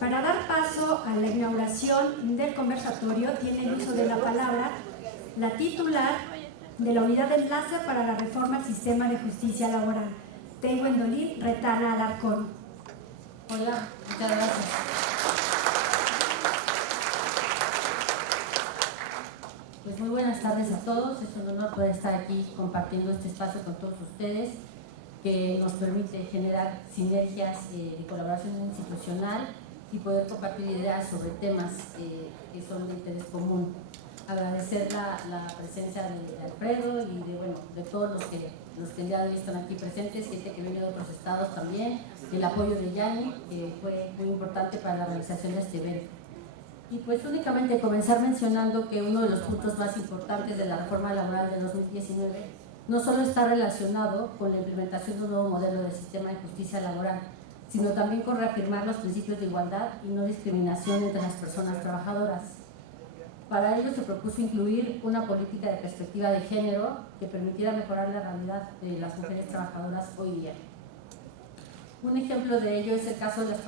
Para dar paso a la inauguración del conversatorio, tiene el uso de la palabra la titular de la Unidad de Enlace para la Reforma al Sistema de Justicia Laboral, Gwendolyn Retana Alarcón. Hola, muchas gracias. Pues muy buenas tardes a todos. Es un honor poder estar aquí compartiendo este espacio con todos ustedes, que nos permite generar sinergias de colaboración institucional y poder compartir ideas sobre temas que son de interés común. Agradecer la presencia de Alfredo y de todos los que el día de hoy están aquí presentes, gente que viene de otros estados también, el apoyo de Yanni, que fue muy importante para la realización de este evento. Y pues únicamente comenzar mencionando que uno de los puntos más importantes de la reforma laboral de 2019 no solo está relacionado con la implementación de un nuevo modelo de sistema de justicia laboral, sino también con reafirmar los principios de igualdad y no discriminación entre las personas trabajadoras. Para ello se propuso incluir una política de perspectiva de género que permitiera mejorar la realidad de las mujeres trabajadoras hoy día. Un ejemplo de ello es el caso de las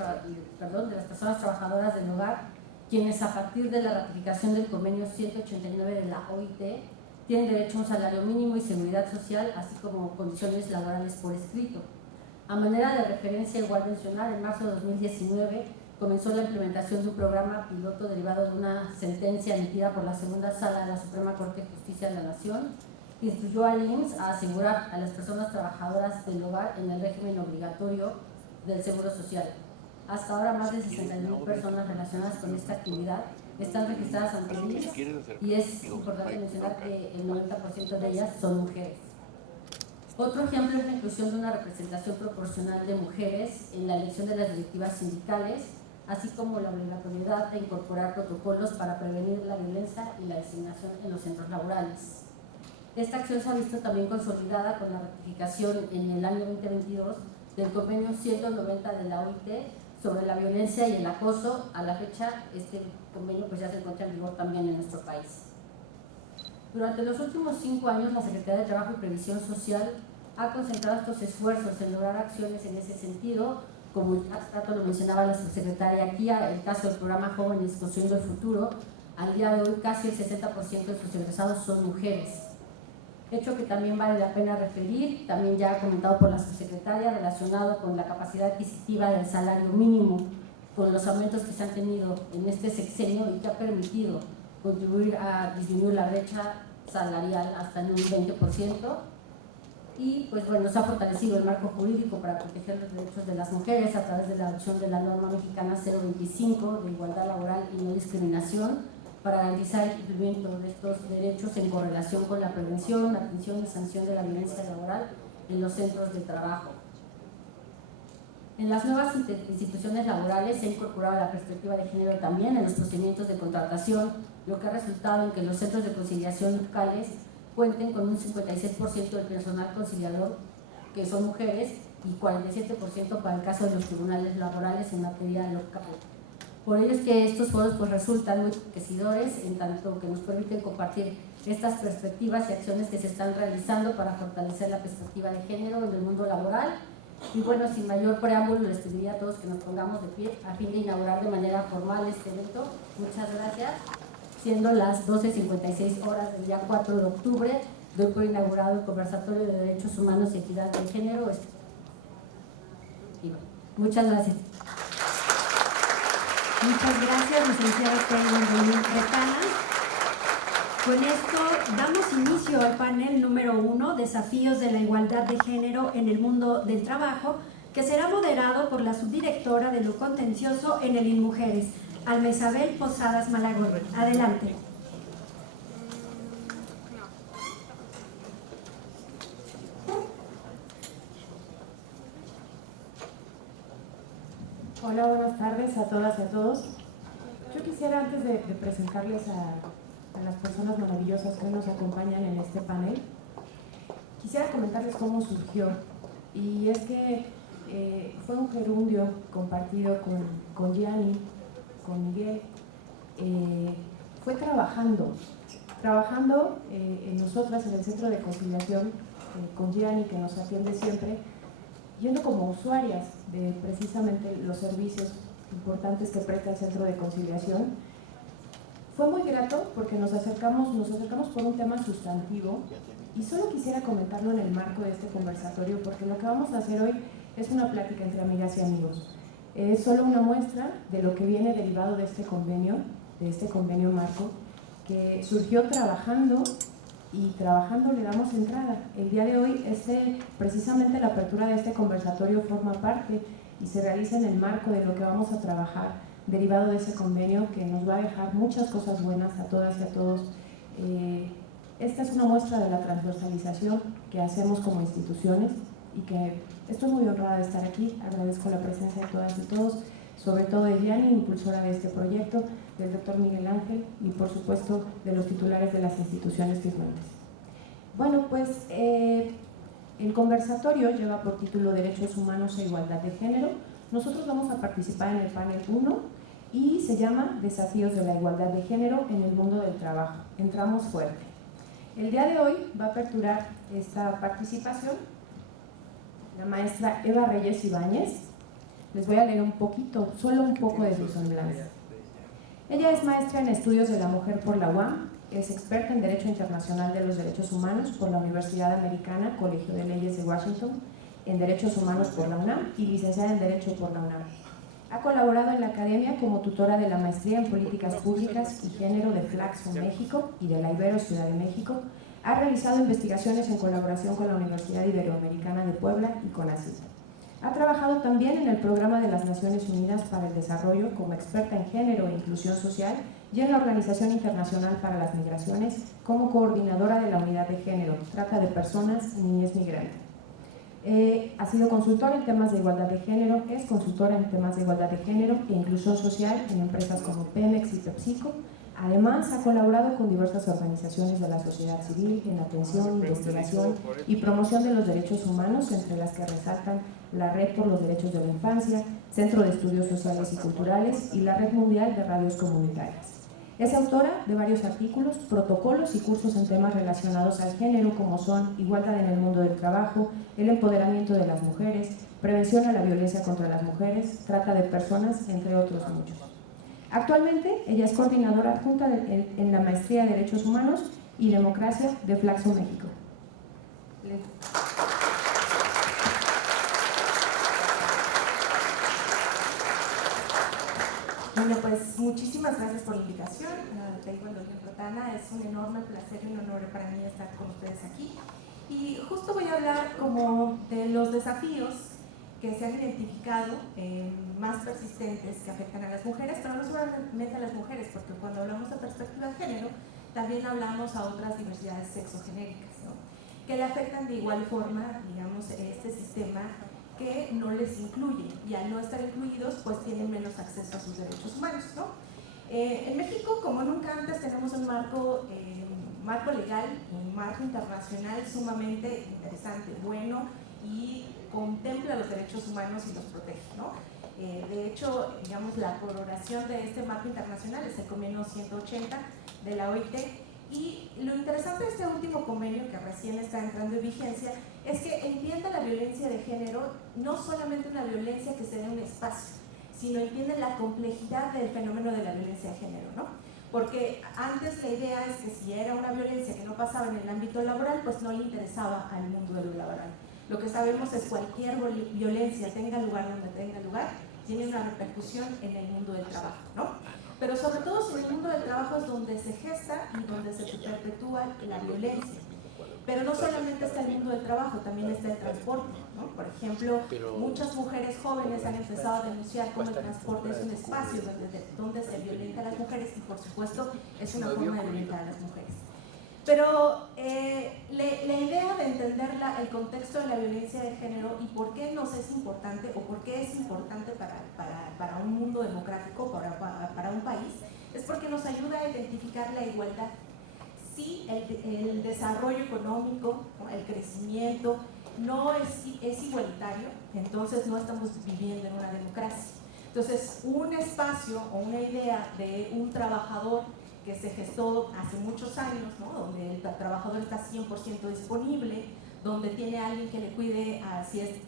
personas trabajadoras del hogar, quienes a partir de la ratificación del convenio 189 de la OIT tienen derecho a un salario mínimo y seguridad social, así como condiciones laborales por escrito. A manera de referencia, igual mencionar, en marzo de 2019 comenzó la implementación de un programa piloto derivado de una sentencia emitida por la segunda sala de la Suprema Corte de Justicia de la Nación, que instruyó al IMSS a asegurar a las personas trabajadoras del hogar en el régimen obligatorio del Seguro Social. Hasta ahora, más de 60,000 personas relacionadas con esta actividad están registradas ante el IMSS y es importante mencionar que el 90% de ellas son mujeres. Otro ejemplo es la inclusión de una representación proporcional de mujeres en la elección de las directivas sindicales, así como la obligatoriedad de incorporar protocolos para prevenir la violencia y la discriminación en los centros laborales. Esta acción se ha visto también consolidada con la ratificación en el año 2022 del convenio 190 de la OIT sobre la violencia y el acoso. A la fecha, este convenio ya se encuentra en vigor también en nuestro país. Durante los últimos 5 años, la Secretaría de Trabajo y Previsión Social ha concentrado estos esfuerzos en lograr acciones en ese sentido, como ya hace rato lo mencionaba la subsecretaria aquí, el caso del programa Jóvenes Construyendo el Futuro. Al día de hoy casi el 60% de sus egresados son mujeres. Hecho que también vale la pena referir, también ya comentado por la subsecretaria, relacionado con la capacidad adquisitiva del salario mínimo, con los aumentos que se han tenido en este sexenio y que ha permitido contribuir a disminuir la brecha salarial hasta en un 20%. Y pues bueno, se ha fortalecido el marco jurídico para proteger los derechos de las mujeres a través de la adopción de la norma mexicana 025 de igualdad laboral y no discriminación, para garantizar el cumplimiento de estos derechos en correlación con la prevención, atención y sanción de la violencia laboral en los centros de trabajo. En las nuevas instituciones laborales se ha incorporado la perspectiva de género también en los procedimientos de contratación, lo que ha resultado en que los centros de conciliación locales cuenten con un 56% del personal conciliador que son mujeres y 47% para el caso de los tribunales laborales en materia local. Por ello es que estos foros pues resultan muy enriquecedores, en tanto que nos permiten compartir estas perspectivas y acciones que se están realizando para fortalecer la perspectiva de género en el mundo laboral. Y bueno, sin mayor preámbulo, les pediría a todos que nos pongamos de pie a fin de inaugurar de manera formal este evento. Muchas gracias. Siendo las 12:56 horas del día 4 de octubre, doy por inaugurado el Conversatorio de Derechos Humanos y Equidad de Género. Muchas gracias. Muchas gracias, licenciada Gwendolyn Retana. Con esto damos inicio al panel número 1, Desafíos de la Igualdad de Género en el Mundo del Trabajo, que será moderado por la subdirectora de lo contencioso en el INMujeres, Alma Isabel Posadas Malagón. Adelante. Hola, buenas tardes a todas y a todos. Yo quisiera, antes de presentarles a las personas maravillosas que nos acompañan en este panel, quisiera comentarles cómo surgió. Y es que fue un gerundio compartido con Gianni, con Miguel. Fue trabajando en nosotras, en el Centro de Conciliación, con Gianni, que nos atiende siempre, yendo como usuarias de precisamente los servicios importantes que presta el Centro de Conciliación. Fue muy grato porque nos acercamos por un tema sustantivo y solo quisiera comentarlo en el marco de este conversatorio porque lo que vamos a hacer hoy es una plática entre amigas y amigos. Es solo una muestra de lo que viene derivado de este convenio marco, que surgió trabajando y trabajando le damos entrada. El día de hoy, precisamente la apertura de este conversatorio forma parte y se realiza en el marco de lo que vamos a trabajar derivado de ese convenio que nos va a dejar muchas cosas buenas a todas y a todos. Esta es una muestra de la transversalización que hacemos como instituciones y que estoy muy honrada de estar aquí. Agradezco la presencia de todas y todos, sobre todo de Diani, impulsora de este proyecto, del doctor Miguel Ángel y por supuesto de los titulares de las instituciones firmantes. Bueno, pues el conversatorio lleva por título Derechos Humanos e Igualdad de Género. Nosotros vamos a participar en el panel 1 y se llama Desafíos de la Igualdad de Género en el mundo del trabajo. Entramos fuerte. El día de hoy va a aperturar esta participación la maestra Eva Reyes Ibáñez. Les voy a leer un poquito, solo un poco de su semblanza. Ella es maestra en Estudios de la Mujer por la UAM, es experta en Derecho Internacional de los Derechos Humanos por la Universidad Americana, Colegio de Leyes de Washington, en Derechos Humanos por la UNAM y licenciada en Derecho por la UNAM. Ha colaborado en la academia como tutora de la Maestría en Políticas Públicas y Género de Flaxo, México y de la Ibero Ciudad de México. Ha realizado investigaciones en colaboración con la Universidad Iberoamericana de Puebla y con CONACYT. Ha trabajado también en el Programa de las Naciones Unidas para el Desarrollo como experta en género e inclusión social y en la Organización Internacional para las Migraciones como coordinadora de la Unidad de Género, Trata de Personas y Niñez Migrante. Ha sido consultora en temas de igualdad de género, es consultora en temas de igualdad de género e inclusión social en empresas como Pemex y PepsiCo. Además, ha colaborado con diversas organizaciones de la sociedad civil en atención, investigación y promoción de los derechos humanos, entre las que resaltan la Red por los Derechos de la Infancia, Centro de Estudios Sociales y Culturales y la Red Mundial de Radios Comunitarias. Es autora de varios artículos, protocolos y cursos en temas relacionados al género, como son igualdad en el mundo del trabajo, el empoderamiento de las mujeres, prevención a la violencia contra las mujeres, trata de personas, entre otros muchos. Actualmente, ella es coordinadora adjunta en la Maestría de Derechos Humanos y Democracia de Flaxo, México. Bueno, pues muchísimas gracias por la invitación. Taekwondo Rotana, es un enorme placer y un honor para mí estar con ustedes aquí. Y justo voy a hablar como de los desafíos que se han identificado más persistentes que afectan a las mujeres, pero no solamente a las mujeres, porque cuando hablamos de perspectiva de género, también hablamos a otras diversidades sexogenéricas, ¿no? Que le afectan de igual forma, digamos, este sistema que no les incluye, y al no estar incluidos, pues tienen menos acceso a sus derechos humanos, ¿no? En México, como nunca antes, tenemos un marco legal, un marco internacional sumamente interesante, bueno, y contempla los derechos humanos y los protege, ¿no? De hecho, digamos, la coronación de este marco internacional es el convenio 180 de la OIT, y lo interesante de este último convenio, que recién está entrando en vigencia, es que entiende la violencia de género no solamente una violencia que se dé en un espacio, sino entiende la complejidad del fenómeno de la violencia de género, ¿no? Porque antes la idea es que si era una violencia que no pasaba en el ámbito laboral, pues no le interesaba al mundo de lo laboral. Lo que sabemos es que cualquier violencia, tenga lugar donde tenga lugar, tiene una repercusión en el mundo del trabajo, ¿no? Pero sobre todo en el mundo del trabajo es donde se gesta y donde se perpetúa la violencia. Pero no solamente está el mundo del trabajo, también está el transporte, ¿no? Por ejemplo, muchas mujeres jóvenes han empezado a denunciar cómo el transporte es un espacio donde se violenta a las mujeres y, por supuesto, es una forma de violentar a las mujeres. Pero la idea de entender el contexto de la violencia de género y por qué nos es importante o por qué es importante para un mundo democrático, para un país, es porque nos ayuda a identificar la igualdad. Sí, el desarrollo económico, ¿no? El crecimiento no es igualitario, entonces no estamos viviendo en una democracia. Entonces, un espacio o una idea de un trabajador que se gestó hace muchos años, ¿no? Donde el trabajador está 100% disponible, donde tiene alguien que le cuide,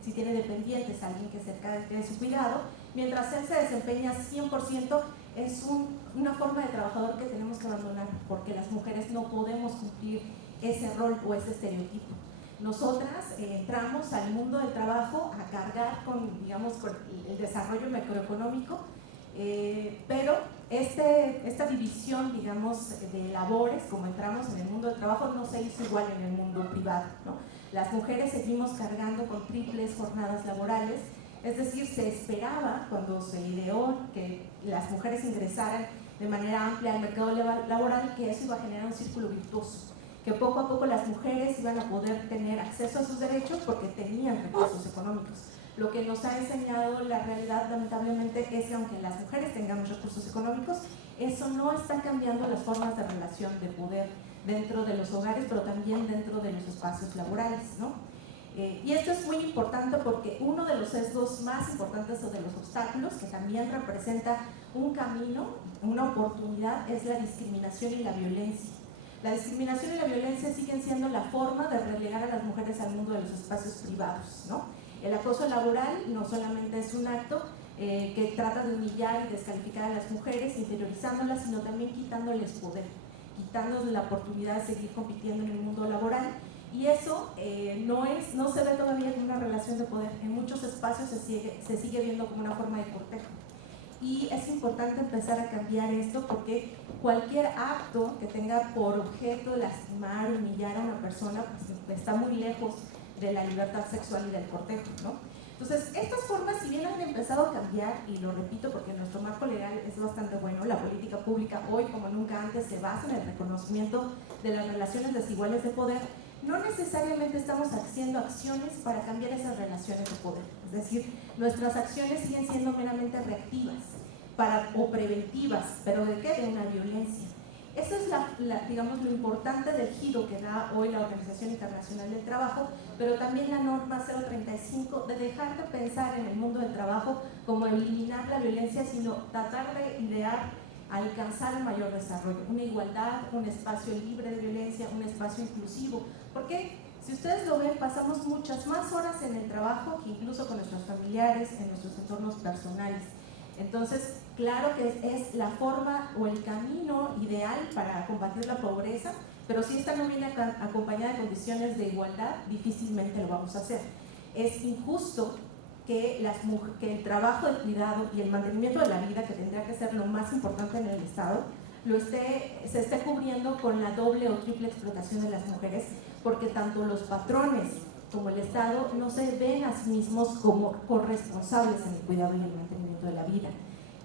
si tiene dependientes, alguien que se encargue de su cuidado, mientras él se desempeña 100%, es una forma de trabajador que tenemos que abandonar, porque las mujeres no podemos cumplir ese rol o ese estereotipo. Nosotras entramos al mundo del trabajo a cargar con, digamos, con el desarrollo macroeconómico, pero esta división, digamos, de labores, como entramos en el mundo del trabajo, no se hizo igual en el mundo privado, ¿no? Las mujeres seguimos cargando con triples jornadas laborales, es decir, se esperaba cuando se ideó que las mujeres ingresaran de manera amplia al mercado laboral, que eso iba a generar un círculo virtuoso, que poco a poco las mujeres iban a poder tener acceso a sus derechos porque tenían recursos económicos. Lo que nos ha enseñado la realidad, lamentablemente, es que aunque las mujeres tengamos recursos económicos, eso no está cambiando las formas de relación de poder dentro de los hogares, pero también dentro de los espacios laborales, ¿no? Y esto es muy importante porque uno de los sesgos más importantes o de los obstáculos que también representa un camino, una oportunidad, es la discriminación y la violencia. La discriminación y la violencia siguen siendo la forma de relegar a las mujeres al mundo de los espacios privados, ¿no? El acoso laboral no solamente es un acto que trata de humillar y descalificar a las mujeres, interiorizándolas, sino también quitándoles poder, quitándoles la oportunidad de seguir compitiendo en el mundo laboral. Y eso no se ve todavía en una relación de poder. En muchos espacios se sigue viendo como una forma de cortejo. Y es importante empezar a cambiar esto porque cualquier acto que tenga por objeto lastimar, humillar a una persona, pues está muy lejos de la libertad sexual y del cortejo, ¿no? Entonces, estas formas, si bien han empezado a cambiar, y lo repito porque nuestro marco legal es bastante bueno, la política pública hoy como nunca antes se basa en el reconocimiento de las relaciones desiguales de poder, no necesariamente estamos haciendo acciones para cambiar esas relaciones de poder. Es decir, nuestras acciones siguen siendo meramente reactivas o preventivas, pero ¿de qué? De una violencia. Eso es digamos, lo importante del giro que da hoy la Organización Internacional del Trabajo, pero también la norma 035 de dejar de pensar en el mundo del trabajo como eliminar la violencia, sino tratar de idear alcanzar el mayor desarrollo, una igualdad, un espacio libre de violencia, un espacio inclusivo, porque si ustedes lo ven, pasamos muchas más horas en el trabajo que incluso con nuestros familiares, en nuestros entornos personales. Entonces, claro que es la forma o el camino ideal para combatir la pobreza, pero si esta no viene acompañada de condiciones de igualdad, difícilmente lo vamos a hacer. Es injusto que el trabajo de cuidado y el mantenimiento de la vida, que tendría que ser lo más importante en el Estado, se esté cubriendo con la doble o triple explotación de las mujeres, porque tanto los patrones como el Estado no se ven a sí mismos como corresponsables en el cuidado y el mantenimiento de la vida.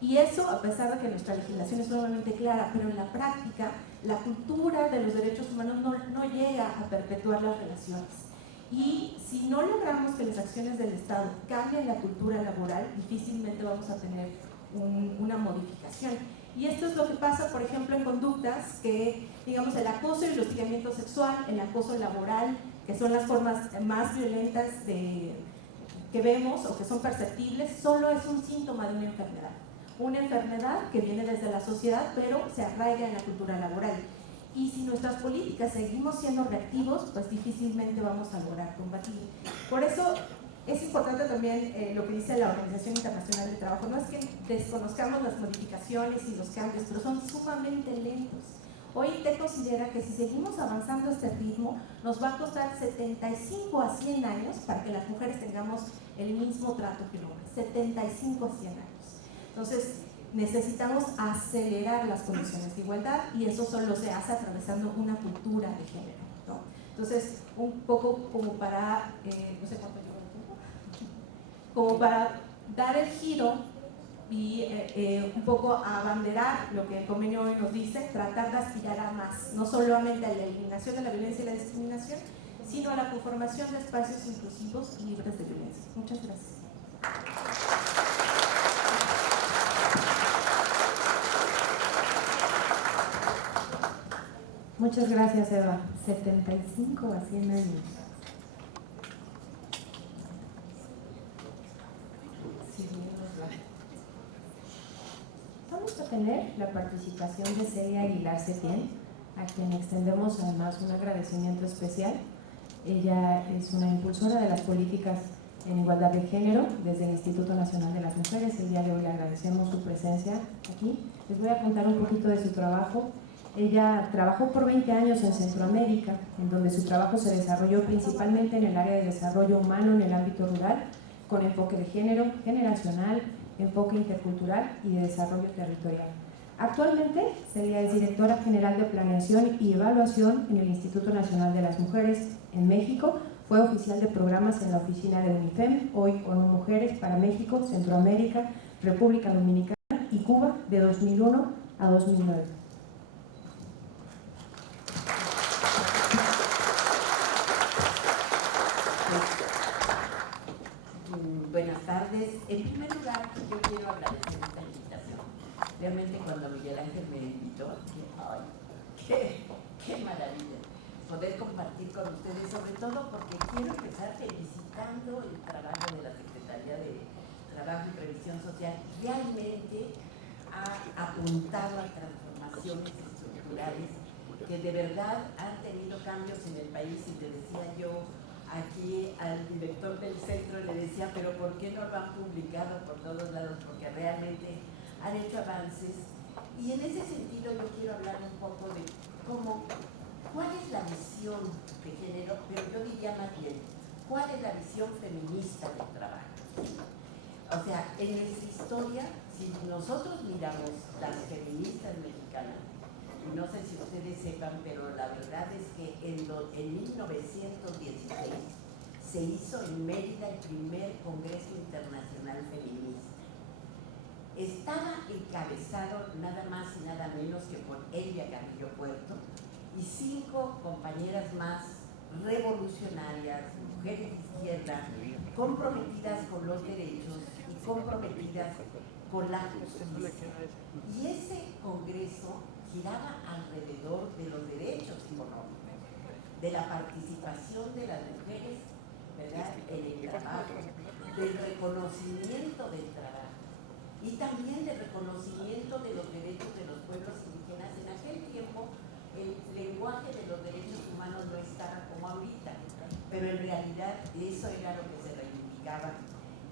Y eso, a pesar de que nuestra legislación es sumamente clara, pero en la práctica, la cultura de los derechos humanos no llega a perpetuar las relaciones. Y si no logramos que las acciones del Estado cambien la cultura laboral, difícilmente vamos a tener una modificación. Y esto es lo que pasa, por ejemplo, en conductas que, digamos, el acoso y el hostigamiento sexual, el acoso laboral, que son las formas más violentas que vemos o que son perceptibles, solo es un síntoma de una enfermedad. Una enfermedad que viene desde la sociedad, pero se arraiga en la cultura laboral. Y si nuestras políticas seguimos siendo reactivos, pues difícilmente vamos a lograr combatir. Por eso es importante también lo que dice la Organización Internacional del Trabajo. No es que desconozcamos las modificaciones y los cambios, pero son sumamente lentos. Hoy INTEC considera que si seguimos avanzando a este ritmo, nos va a costar 75 a 100 años para que las mujeres tengamos el mismo trato que los hombres. 75 a 100 años. Entonces, necesitamos acelerar las condiciones de igualdad y eso solo se hace atravesando una cultura de género, ¿no? Entonces, un poco como para, no sé cuánto llevo el tiempo, como para dar el giro y un poco abanderar lo que el convenio hoy nos dice, tratar de aspirar a más, no solamente a la eliminación de la violencia y la discriminación, sino a la conformación de espacios inclusivos y libres de violencia. Muchas gracias. Muchas gracias, Eva. 75 a 100 años. Sí, vamos a tener la participación de Celia Aguilar Setién, a quien extendemos además un agradecimiento especial. Ella es una impulsora de las políticas en igualdad de género desde el Instituto Nacional de las Mujeres. El día de hoy le agradecemos su presencia aquí. Les voy a contar un poquito de su trabajo. Ella trabajó por 20 años en Centroamérica, en donde su trabajo se desarrolló principalmente en el área de desarrollo humano en el ámbito rural, con enfoque de género, generacional, enfoque intercultural y de desarrollo territorial. Actualmente, Celia es directora general de Planeación y Evaluación en el Instituto Nacional de las Mujeres en México. Fue oficial de programas en la oficina de UNIFEM, hoy ONU Mujeres para México, Centroamérica, República Dominicana y Cuba de 2001 a 2009. Buenas tardes. En primer lugar, yo quiero agradecer esta invitación. Realmente cuando Miguel Ángel me invitó, dije, ¡ay, qué maravilla! Poder compartir con ustedes, sobre todo porque quiero empezar felicitando el trabajo de la Secretaría de Trabajo y Previsión Social. Realmente ha apuntado a transformaciones estructurales que de verdad han tenido cambios en el país. Y te decía yo aquí al director del centro, le decía, pero ¿por qué no lo han publicado por todos lados? Porque realmente han hecho avances. Y en ese sentido yo quiero hablar un poco de cuál es la visión de género, pero yo diría más bien, ¿cuál es la visión feminista del trabajo? O sea, en nuestra historia, si nosotros miramos las feministas mexicanas, y no sé si ustedes sepan, pero la verdad es que en 1916 se hizo en Mérida el primer Congreso Internacional Feminista. Estaba encabezado nada más y nada menos que por Elvia Carrillo Puerto y 5 compañeras más revolucionarias, mujeres de izquierda, comprometidas con los derechos y comprometidas con la justicia. Y ese congreso giraba alrededor de los derechos económicos, de la participación de las mujeres, ¿verdad?, en el trabajo, del reconocimiento del trabajo y también del reconocimiento de los derechos de los pueblos indígenas. En aquel tiempo el lenguaje de los derechos humanos no estaba como ahorita, pero en realidad eso era lo que se reivindicaba.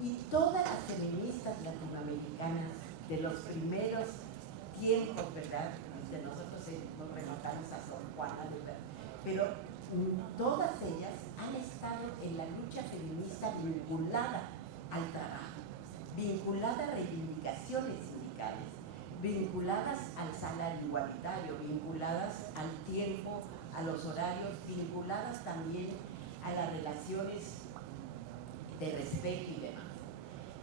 Y todas las feministas latinoamericanas de los primeros tiempos, ¿verdad?, de nosotros nos remontamos a Sor Juana, ¿verdad?, pero todas ellas han estado en la lucha feminista vinculada al trabajo, vinculada a reivindicaciones sindicales, vinculadas al salario igualitario, vinculadas al tiempo, a los horarios, vinculadas también a las relaciones de respeto y demás.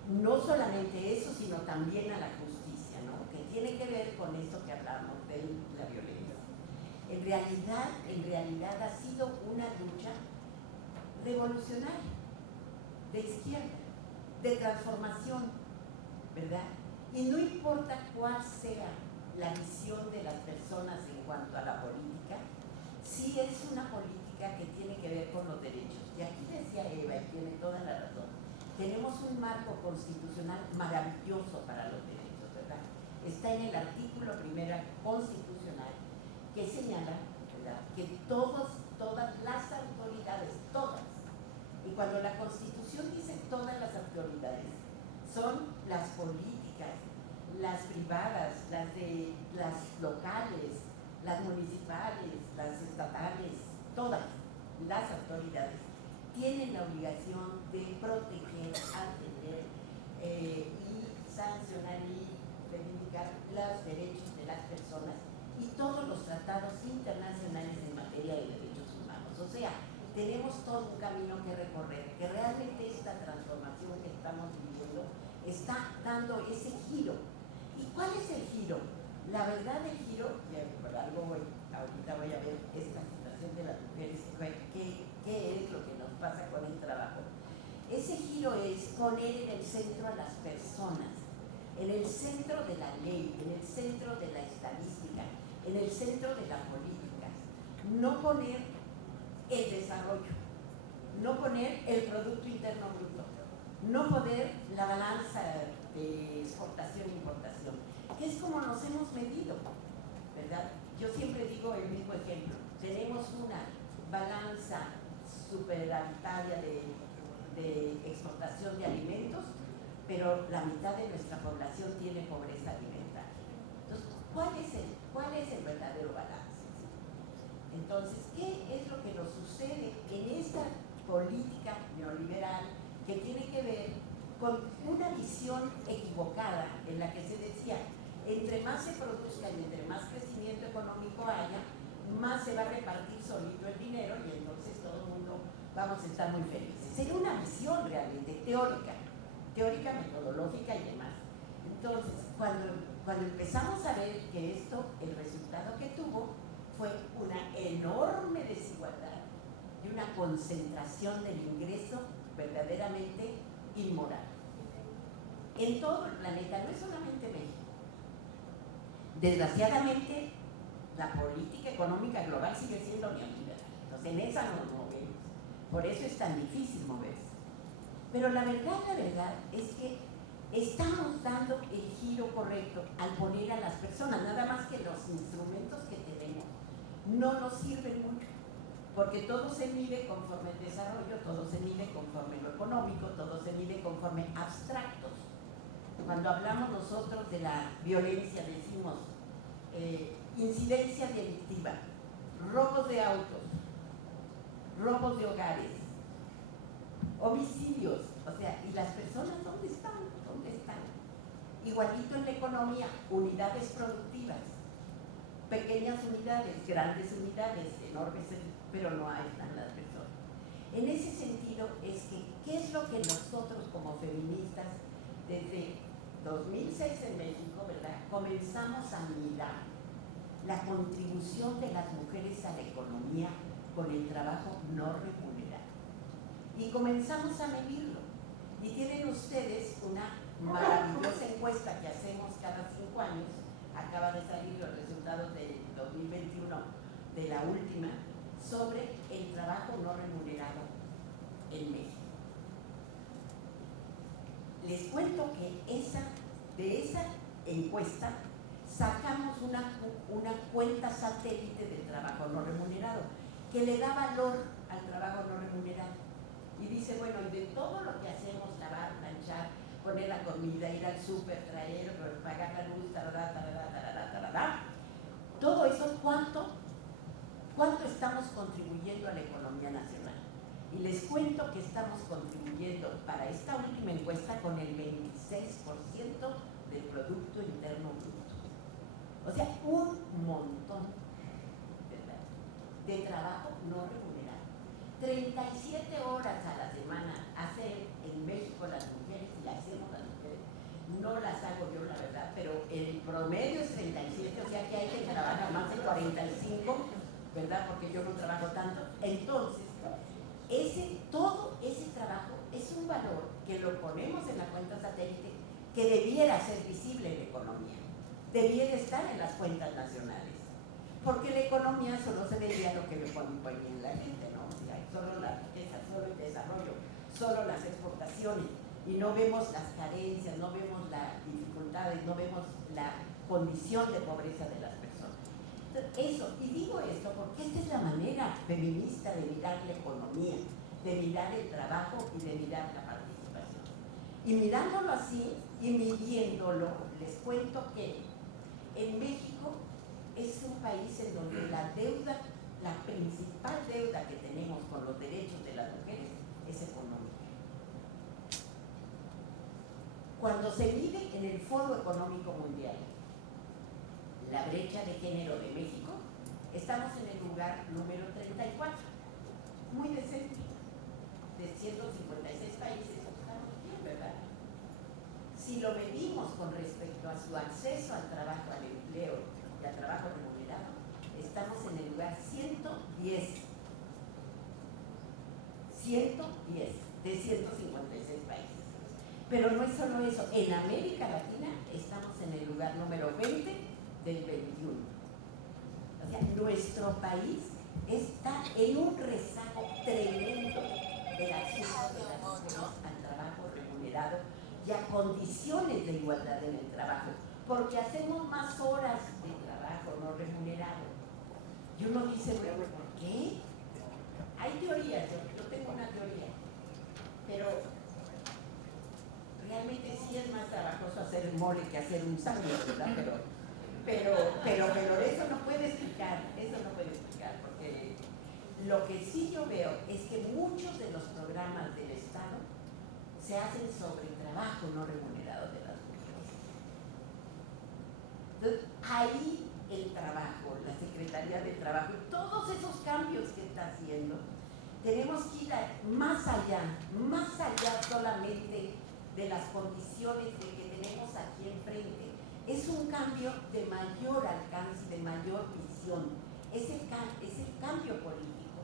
No solamente eso, sino también a la justicia, ¿no?, que tiene que ver con esto que hablamos de la violencia. En realidad ha sido una lucha revolucionaria, de izquierda, de transformación, ¿verdad? Y no importa cuál sea la visión de las personas en cuanto a la política, sí es una política que tiene que ver con los derechos. Y aquí decía Eva, y tiene toda la razón, tenemos un marco constitucional maravilloso para los derechos, ¿verdad? Está en el artículo 1 constitucional que señala, ¿verdad?, que todas las autoridades, todas, y cuando la Constitución dice todas las autoridades, son las políticas, las privadas, las locales, las municipales, las estatales, todas las autoridades tienen la obligación de proteger, atender y sancionar y reivindicar los derechos de las personas y todos los tratados internacionales en materia de derechos humanos. O sea, tenemos todo un camino que recorrer, que realmente esta transformación que estamos viviendo está dando ese giro. ¿Y cuál es el giro? La verdad del giro, y por algo ahorita voy a ver esta situación de las mujeres, qué es lo que nos pasa con el trabajo. Ese giro es poner en el centro a las personas, en el centro de la ley, en el centro de la estadística, en el centro de la política. No poner el desarrollo, no poner el Producto Interno Bruto, no poner la balanza de exportación e importación, que es como nos hemos medido, ¿verdad? Yo siempre digo el mismo ejemplo. Tenemos una balanza superavitaria de de exportación de alimentos, pero la mitad de nuestra población tiene pobreza alimentaria. Entonces, ¿cuál es el verdadero balance? Entonces, ¿qué es lo que nos sucede en esta política neoliberal que tiene que ver con una visión equivocada en la que se decía, entre más se produzca y entre más crecimiento económico haya, más se va a repartir solito el dinero y entonces todo el mundo vamos a estar muy felices? Sería una visión realmente teórica, metodológica y demás. Entonces, cuando empezamos a ver que esto, el resultado que tuvo fue una enorme desigualdad y una concentración del ingreso verdaderamente inmoral. En todo el planeta, no es solamente México. Desgraciadamente, la política económica global sigue siendo neoliberal. Entonces, en esa nos movemos. Por eso es tan difícil moverse. Pero la verdad es que estamos dando el giro correcto al poner a las personas, nada más que los instrumentos que tenemos no nos sirven mucho, porque todo se mide conforme el desarrollo, todo se mide conforme lo económico, todo se mide conforme abstractos. Cuando hablamos nosotros de la violencia decimos incidencia delictiva, robos de autos, robos de hogares, homicidios, o sea, ¿y las personas dónde están? ¿Dónde están? Igualito en la economía, unidades productivas, pequeñas unidades, grandes unidades, enormes, pero no hay están las personas. En ese sentido es que, ¿qué es lo que nosotros como feministas desde 2006 en México, ¿verdad?, comenzamos a mirar la contribución de las mujeres a la economía con el trabajo no remunerado? Y comenzamos a medirlo. Y tienen ustedes una maravillosa encuesta que hacemos cada 5 años. Acaba de salir los resultados del 2021, de la última, sobre el trabajo no remunerado en México. Les cuento que de esa encuesta sacamos una cuenta satélite del trabajo no remunerado, que le da valor al trabajo no remunerado. Y dice, bueno, y de todo lo que hacemos, lavar, planchar, poner la comida, ir al súper, traer, pagar la luz, todo eso, ¿cuánto estamos contribuyendo a la economía nacional? Y les cuento que estamos contribuyendo para esta última encuesta con el 26% del Producto Interno Bruto. O sea, un montón, ¿verdad?, de trabajo no remunerado. 37 horas a la semana hacen en México las mujeres, y las hacemos las mujeres. No las hago yo, la verdad, pero el promedio es 37, o sea que hay que trabajar más de 45, ¿verdad?, porque yo no trabajo tanto. Entonces, todo ese trabajo es un valor que lo ponemos en la cuenta satélite, que debiera ser visible en la economía, debiera estar en las cuentas nacionales, porque la economía solo se veía lo que le ponía en la gente, ¿no? O sea, solo la riqueza, solo el desarrollo, solo las exportaciones, y no vemos las carencias, no vemos las dificultades, no vemos la condición de pobreza de las personas. Eso, y digo esto porque esta es la manera feminista de mirar la economía, de mirar el trabajo y de mirar la participación. Y mirándolo así y midiéndolo, les cuento que en México es un país en donde la deuda, la principal deuda que tenemos con los derechos de las mujeres es económica. Cuando se mide en el Foro Económico Mundial la brecha de género de México, estamos en el lugar número 34, muy decente. De 156 países estamos bien, ¿verdad? Si lo medimos con respecto a su acceso al trabajo, al empleo y al trabajo remunerado, estamos en el lugar 110 de 156 países. Pero no es solo eso, en América Latina estamos en el lugar número 20 del 21. O sea, nuestro país está en un rezago tremendo del acceso de las mujeres al trabajo remunerado y a condiciones de igualdad en el trabajo, porque hacemos más horas de trabajo no remunerado. Y uno dice, bueno, ¿por qué? Hay teorías, yo tengo una teoría. pero realmente sí es más trabajoso hacer un mole que hacer un sándwich, ¿verdad? Pero eso no puede explicar, porque lo que sí yo veo es que muchos de los programas del Estado se hacen sobre el trabajo no remunerado de las mujeres. Entonces, ahí el trabajo, la Secretaría del Trabajo, todos esos cambios que está haciendo, tenemos que ir más allá solamente de las condiciones de que tenemos aquí enfrente. Es un cambio de mayor alcance, de mayor visión. Es el cambio político,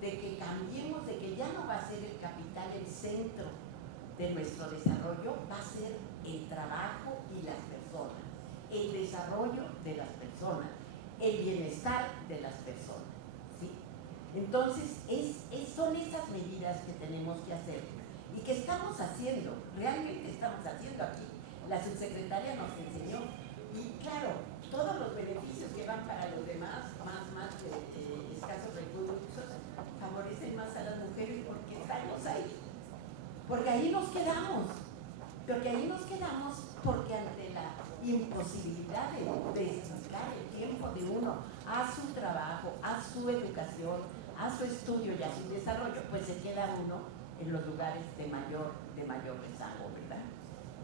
de que cambiemos, de que ya no va a ser el capital el centro de nuestro desarrollo, va a ser el trabajo y las personas, el desarrollo de las personas, el bienestar de las personas, ¿sí? Entonces, son esas medidas que tenemos que hacer y que estamos haciendo, realmente estamos haciendo aquí. La subsecretaria nos enseñó, y claro, todos los beneficios que van para los demás, más escasos recursos, favorecen más a las mujeres porque estamos ahí, porque ahí nos quedamos, porque ante la imposibilidad de dedicar el tiempo de uno a su trabajo, a su educación, a su estudio y a su desarrollo, pues se queda uno en los lugares de mayor rezago, ¿verdad?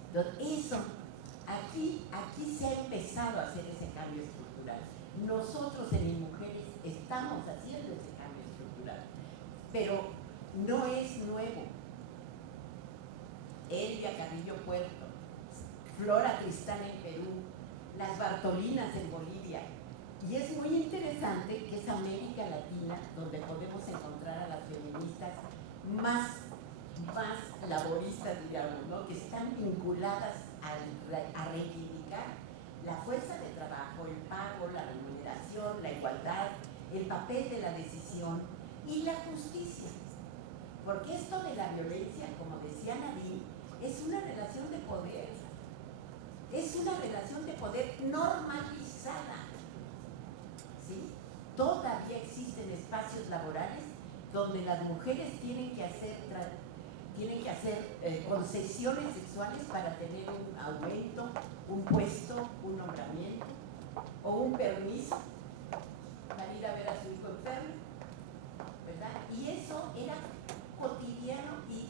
Entonces, eso, aquí se ha empezado a hacer ese cambio estructural. Nosotros en Mujeres estamos haciendo ese cambio estructural, pero no es nuevo. Elvia Carrillo Puerto, Flora Tristán en Perú, las Bartolinas en Bolivia. Y es muy interesante que es América Latina donde podemos encontrar a las feministas más laboristas, digamos, ¿no? Que están vinculadas a reivindicar la fuerza de trabajo, el pago, la remuneración, la igualdad, el papel de la decisión y la justicia. Porque esto de la violencia, como decía Nadine, es una relación de poder. Es una relación de poder normalizada. ¿Sí? Todavía existen espacios laborales donde las mujeres tienen que hacer concesiones sexuales para tener un aumento, un puesto, un nombramiento o un permiso para ir a ver a su hijo enfermo, ¿verdad? Y eso era cotidiano y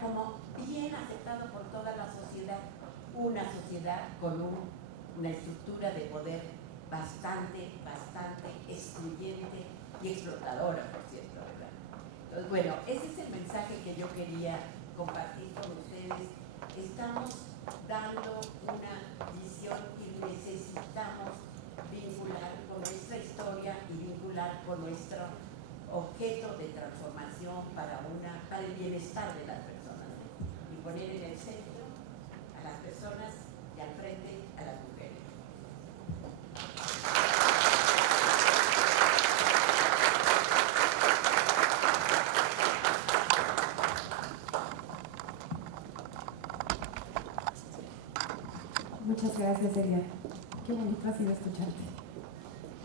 como bien aceptado por toda la sociedad, una sociedad con una estructura de poder bastante excluyente y explotadora, por cierto, ¿verdad? Entonces, bueno, ese es el mensaje que yo quería compartir con ustedes. Estamos dando una visión y necesitamos vincular con nuestra historia y vincular con nuestro objeto de transformación para el bienestar de las personas y poner en el centro a las personas y al frente a las mujeres. Muchas gracias, Elia. Qué bonito ha sido escucharte.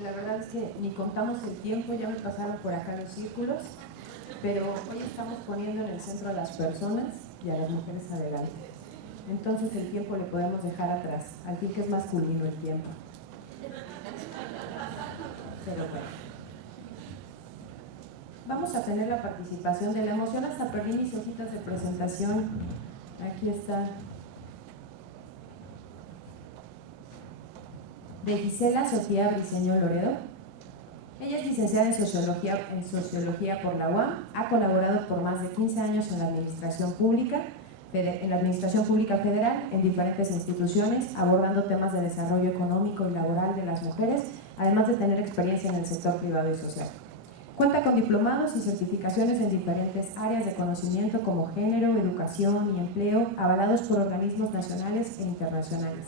La verdad es que ni contamos el tiempo, ya me pasaron por acá los círculos, pero hoy estamos poniendo en el centro a las personas y a las mujeres adelante. Entonces el tiempo le podemos dejar atrás, al fin que es masculino el tiempo. Pero bueno. Vamos a tener la participación de la emoción, hasta perdí mis hojitas de presentación. Aquí está. De Gisela Sofía Briceño Loredo. Ella es licenciada en Sociología por la UAM, ha colaborado por más de 15 años en la Administración Pública Federal, en diferentes instituciones, abordando temas de desarrollo económico y laboral de las mujeres, además de tener experiencia en el sector privado y social. Cuenta con diplomados y certificaciones en diferentes áreas de conocimiento como género, educación y empleo, avalados por organismos nacionales e internacionales.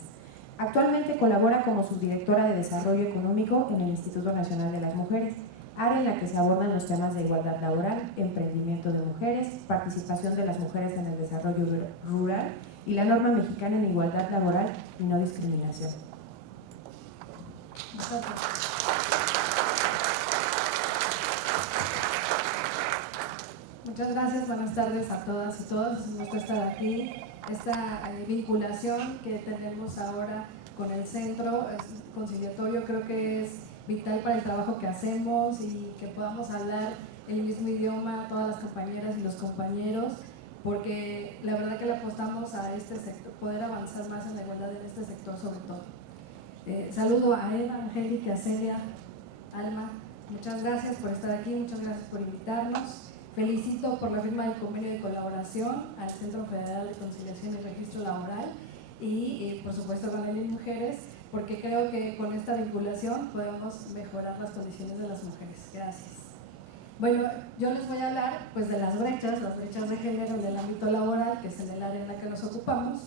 Actualmente colabora como subdirectora de Desarrollo Económico en el Instituto Nacional de las Mujeres, área en la que se abordan los temas de igualdad laboral, emprendimiento de mujeres, participación de las mujeres en el desarrollo rural y la norma mexicana en igualdad laboral y no discriminación. Muchas gracias, buenas tardes a todas y todos. Es un gusto estar aquí. Esta vinculación que tenemos ahora con el centro conciliatorio creo que es vital para el trabajo que hacemos y que podamos hablar el mismo idioma todas las compañeras y los compañeros, porque la verdad que le apostamos a este sector, poder avanzar más en la igualdad en este sector sobre todo. Saludo a Eva, Angélica, Celia, Alma, muchas gracias por estar aquí, muchas gracias por invitarnos. Felicito por la firma del convenio de colaboración al Centro Federal de Conciliación y Registro Laboral y por supuesto con él y mujeres, porque creo que con esta vinculación podemos mejorar las condiciones de las mujeres. Gracias. Bueno, yo les voy a hablar pues de las brechas de género en el ámbito laboral, que es en el área en la que nos ocupamos,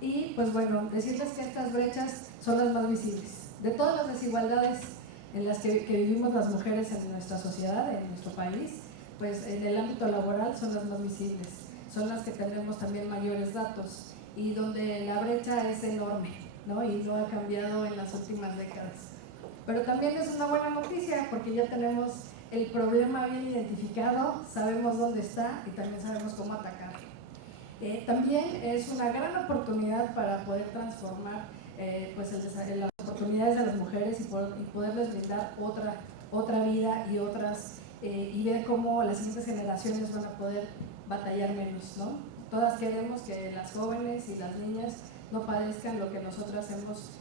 y pues bueno, decirles que estas brechas son las más visibles. De todas las desigualdades en las que vivimos las mujeres en nuestra sociedad, en nuestro país, pues en el ámbito laboral son las más visibles, son las que tendremos también mayores datos y donde la brecha es enorme, ¿no? Y no ha cambiado en las últimas décadas. Pero también es una buena noticia porque ya tenemos el problema bien identificado, sabemos dónde está y también sabemos cómo atacarlo. También es una gran oportunidad para poder transformar pues las oportunidades de las mujeres y poderles brindar otra vida y otras y ver cómo las siguientes generaciones van a poder batallar menos, ¿no? Todas queremos que las jóvenes y las niñas no padezcan lo que nosotras hemos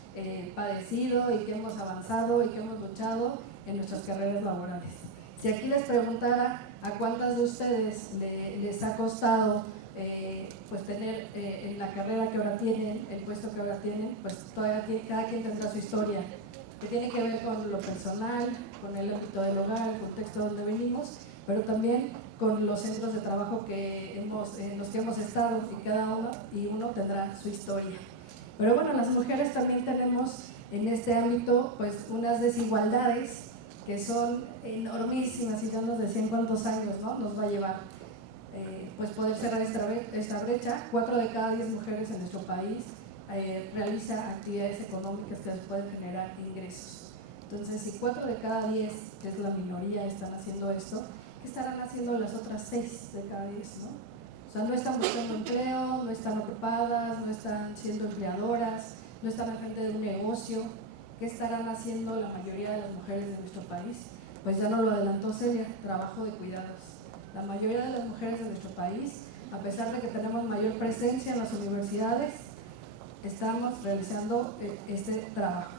padecido y que hemos avanzado y que hemos luchado en nuestras carreras laborales. Si aquí les preguntara a cuántas de ustedes les ha costado pues tener en la carrera que ahora tienen, el puesto que ahora tienen, pues todavía cada quien tendrá su historia, que tiene que ver con lo personal, con el ámbito del hogar, el contexto donde venimos, pero también con los centros de trabajo en los que hemos estado y cada uno tendrá su historia. Pero bueno, las mujeres también tenemos en este ámbito pues unas desigualdades que son enormísimas y ya nos decían cuántos años, ¿no? Nos va a llevar pues poder cerrar esta brecha. 4 de cada 10 mujeres en nuestro país realiza actividades económicas que les pueden generar ingresos. Entonces, si 4 de cada 10, que es la minoría, están haciendo esto, ¿qué estarán haciendo las otras 6 de cada 10, ¿no? O sea, no están buscando empleo, no están ocupadas, no están siendo empleadoras, no están al frente de un negocio. ¿Qué estarán haciendo la mayoría de las mujeres de nuestro país? Pues ya nos lo adelantó Celia, trabajo de cuidados. La mayoría de las mujeres de nuestro país, a pesar de que tenemos mayor presencia en las universidades, estamos realizando este trabajo.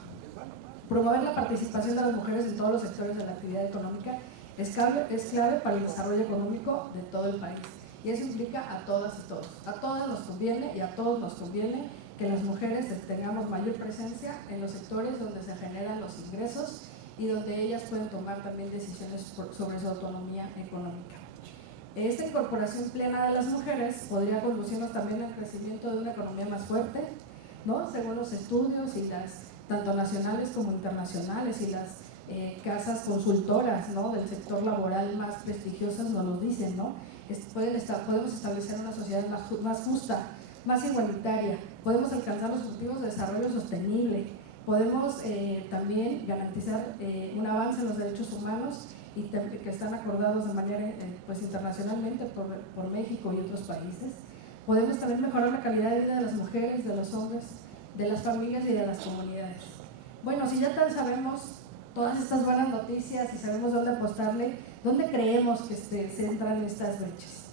Promover la participación de las mujeres en todos los sectores de la actividad económica es clave para el desarrollo económico de todo el país. Y eso implica a todas y todos. A todas nos conviene y a todos nos conviene que las mujeres tengamos mayor presencia en los sectores donde se generan los ingresos y donde ellas pueden tomar también decisiones sobre su autonomía económica. Esta incorporación plena de las mujeres podría conducirnos también al crecimiento de una economía más fuerte, ¿no? Según los estudios y tanto nacionales como internacionales y las casas consultoras, ¿no? Del sector laboral más prestigiosas nos lo dicen, ¿no? Podemos establecer una sociedad más justa, más igualitaria, podemos alcanzar los objetivos de desarrollo sostenible, podemos también garantizar un avance en los derechos humanos y que están acordados de manera pues, internacionalmente por México y otros países. Podemos también mejorar la calidad de vida de las mujeres, de los hombres, de las familias y de las comunidades. Bueno, si ya sabemos todas estas buenas noticias y sabemos dónde apostarle, ¿dónde creemos que se centran estas brechas?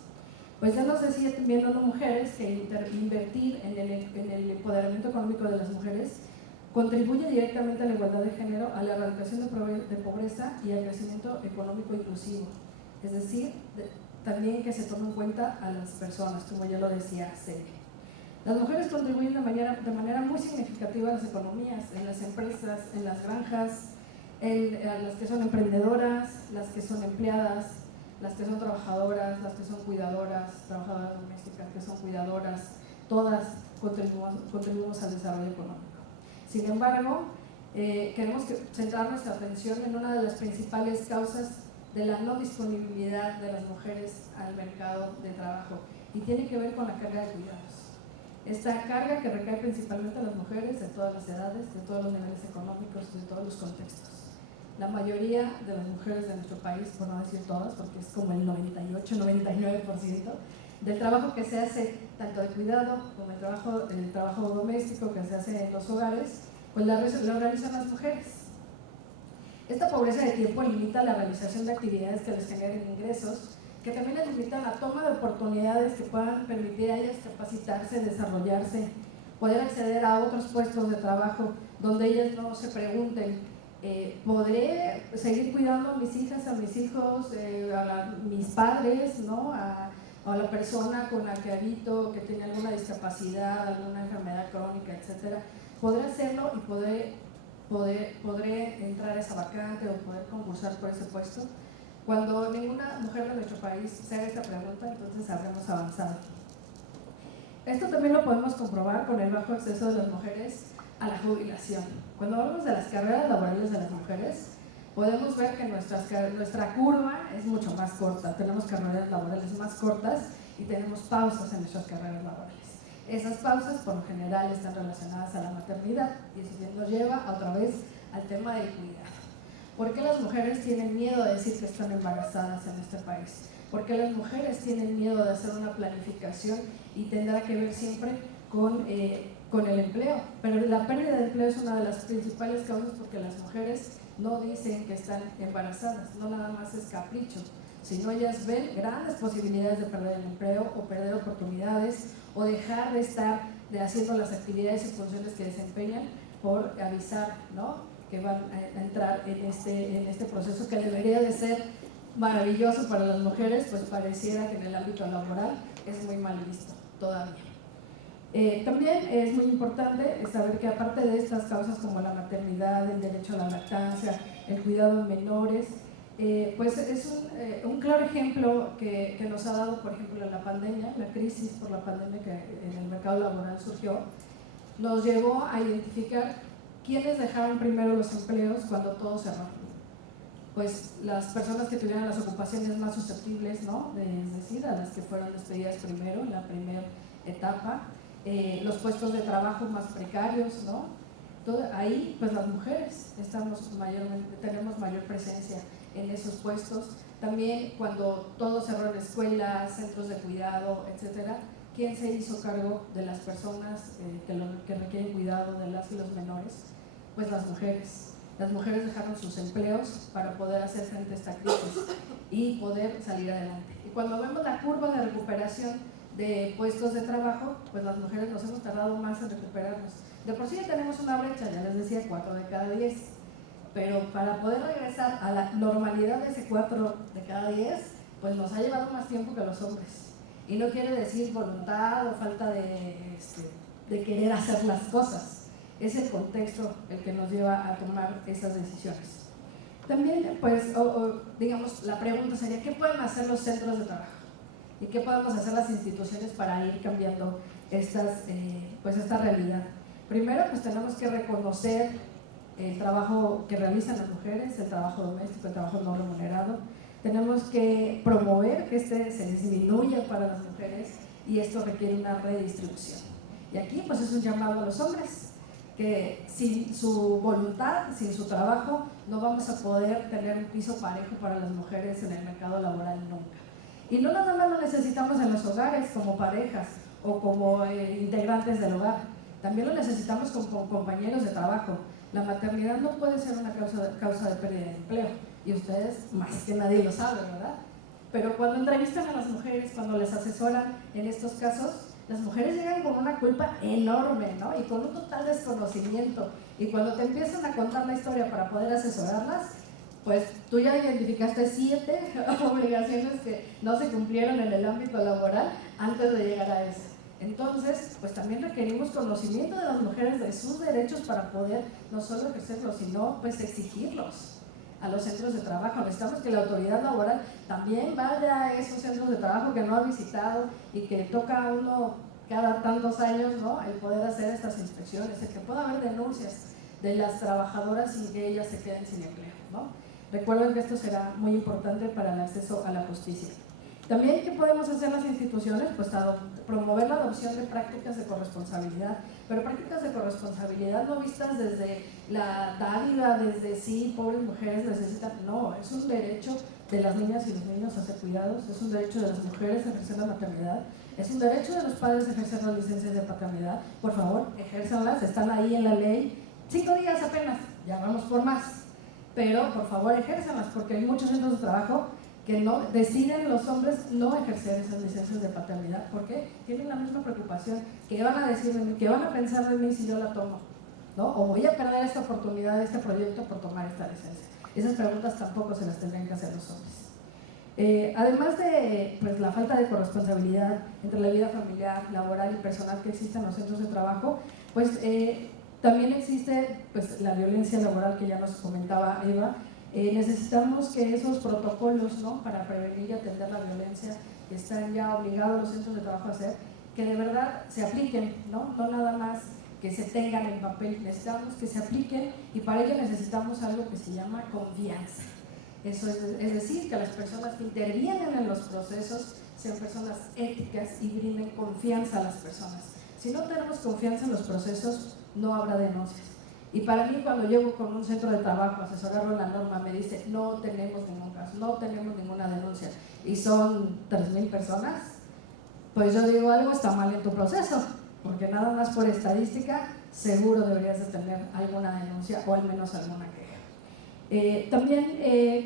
Pues ya nos decía también las mujeres que invertir en el empoderamiento económico de las mujeres contribuye directamente a la igualdad de género, a la erradicación de pobreza y al crecimiento económico inclusivo. Es decir, también que se tome en cuenta a las personas, como ya lo decía Celia. Las mujeres contribuyen de manera muy significativa a las economías, en las empresas, en las granjas, a las que son emprendedoras, las que son empleadas, las que son trabajadoras, las que son cuidadoras, trabajadoras domésticas, que son cuidadoras, todas contribuimos al desarrollo económico. Sin embargo, queremos centrar nuestra atención en una de las principales causas de la no disponibilidad de las mujeres al mercado de trabajo y tiene que ver con la carga de cuidados. Esta carga que recae principalmente en las mujeres de todas las edades, de todos los niveles económicos, de todos los contextos. la mayoría de las mujeres de nuestro país, por no decir todas, porque es como el 98-99% del trabajo que se hace, tanto de cuidado como el trabajo doméstico que se hace en los hogares, pues lo realizan las mujeres. Esta pobreza de tiempo limita la realización de actividades que les generen ingresos, que también les limitan la toma de oportunidades que puedan permitir a ellas capacitarse, desarrollarse, poder acceder a otros puestos de trabajo donde ellas no se pregunten, ¿podré seguir cuidando a mis hijas, a mis hijos, mis padres, ¿no? a la persona con la que habito, que tiene alguna discapacidad, alguna enfermedad crónica, etcétera? ¿Podré hacerlo y podré entrar a esa vacante o poder concursar por ese puesto? Cuando ninguna mujer de nuestro país se haga esta pregunta, entonces habremos avanzado. Esto también lo podemos comprobar con el bajo acceso de las mujeres a la jubilación. Cuando hablamos de las carreras laborales de las mujeres, podemos ver que nuestra curva es mucho más corta. Tenemos carreras laborales más cortas y tenemos pausas en nuestras carreras laborales. Esas pausas, por lo general, están relacionadas a la maternidad y eso nos lleva otra vez al tema del cuidado. ¿Por qué las mujeres tienen miedo de decir que están embarazadas en este país? ¿Por qué las mujeres tienen miedo de hacer una planificación y tendrá que ver siempre con el empleo? Pero la pérdida de empleo es una de las principales causas porque las mujeres no dicen que están embarazadas, no nada más es capricho, sino ellas ven grandes posibilidades de perder el empleo o perder oportunidades o dejar de estar haciendo las actividades y funciones que desempeñan por avisar, ¿no?, que van a entrar en este proceso que debería de ser maravilloso para las mujeres, pues pareciera que en el ámbito laboral es muy mal visto todavía. También es muy importante saber que aparte de estas causas como la maternidad, el derecho a la lactancia, el cuidado en menores, pues es un claro ejemplo que nos ha dado, por ejemplo, la pandemia, la crisis por la pandemia que en el mercado laboral surgió, nos llevó a identificar quiénes dejaron primero los empleos cuando todo cerró. Pues las personas que tuvieran las ocupaciones más susceptibles, ¿no?, es decir, a las que fueron despedidas primero, en la primera etapa, los puestos de trabajo más precarios, ¿no? Ahí, pues las mujeres tenemos mayor presencia en esos puestos. También cuando todo cerró en escuelas, centros de cuidado, etcétera, ¿quién se hizo cargo de las personas que requieren cuidado, de las y los menores? Pues las mujeres. Las mujeres dejaron sus empleos para poder hacer frente a esta crisis y poder salir adelante. Y cuando vemos la curva de recuperación de puestos de trabajo, pues las mujeres nos hemos tardado más en recuperarnos. De por sí ya tenemos una brecha, ya les decía, 4 de cada 10, pero para poder regresar a la normalidad de ese 4 de cada 10, pues nos ha llevado más tiempo que los hombres. Y no quiere decir voluntad o falta de querer hacer las cosas. Es el contexto el que nos lleva a tomar esas decisiones. También, pues, digamos, la pregunta sería, ¿qué pueden hacer los centros de trabajo? ¿Y qué podemos hacer las instituciones para ir cambiando esta realidad? Primero, pues tenemos que reconocer el trabajo que realizan las mujeres, el trabajo doméstico, el trabajo no remunerado. Tenemos que promover que se disminuya para las mujeres y esto requiere una redistribución. Y aquí, pues, es un llamado a los hombres, que sin su voluntad, sin su trabajo, no vamos a poder tener un piso parejo para las mujeres en el mercado laboral nunca. Y no nada más lo necesitamos en los hogares como parejas o como integrantes del hogar, también lo necesitamos como compañeros de trabajo. La maternidad no puede ser una causa de pérdida de empleo y ustedes más que nadie lo saben, ¿verdad? Pero cuando entrevistan a las mujeres, cuando les asesoran en estos casos, las mujeres llegan con una culpa enorme, ¿no?, y con un total desconocimiento. Y cuando te empiezan a contar la historia para poder asesorarlas, pues tú ya identificaste 7 obligaciones que no se cumplieron en el ámbito laboral antes de llegar a eso. Entonces, pues también requerimos conocimiento de las mujeres de sus derechos para poder no solo ejercerlos, sino pues exigirlos a los centros de trabajo. Necesitamos que la autoridad laboral también vaya a esos centros de trabajo que no ha visitado y que toca a uno cada tantos años, ¿no?, el poder hacer estas inspecciones, el que pueda haber denuncias de las trabajadoras sin que ellas se queden sin empleo, ¿no? Recuerden que esto será muy importante para el acceso a la justicia. También, ¿qué podemos hacer las instituciones? Pues promover la adopción de prácticas de corresponsabilidad, pero prácticas de corresponsabilidad no vistas desde la dádiva, desde sí, pobres mujeres necesitan, no, es un derecho de las niñas y los niños a ser cuidados, es un derecho de las mujeres a ejercer la maternidad, es un derecho de los padres a ejercer las licencias de paternidad. Por favor, ejérzanlas, están ahí en la ley, 5 días apenas, ya vamos por más, pero por favor ejérzanlas, porque hay muchos centros de trabajo que no deciden los hombres no ejercer esas licencias de paternidad porque tienen la misma preocupación. ¿Qué van a decir de mí? ¿Qué van a pensar de mí si yo la tomo? ¿No? ¿O voy a perder esta oportunidad, este proyecto por tomar esta licencia? Esas preguntas tampoco se las tendrían que hacer los hombres. Además de pues, la falta de corresponsabilidad entre la vida familiar, laboral y personal que existe en los centros de trabajo, pues también existe pues, la violencia laboral que ya nos comentaba Eva. Necesitamos que esos protocolos, ¿no?, para prevenir y atender la violencia que están ya obligados los centros de trabajo a hacer, que de verdad se apliquen, ¿no? No nada más que se tengan en papel, necesitamos que se apliquen y para ello necesitamos algo que se llama confianza. Eso es decir, que las personas que intervienen en los procesos sean personas éticas y brinden confianza a las personas. Si no tenemos confianza en los procesos, no habrá denuncias. Y para mí, cuando llego con un centro de trabajo a asesorarlo en la norma, me dice, no tenemos ningún caso, no tenemos ninguna denuncia, y son 3,000 personas, pues yo digo, algo está mal en tu proceso, porque nada más por estadística, seguro deberías de tener alguna denuncia o al menos alguna queja. También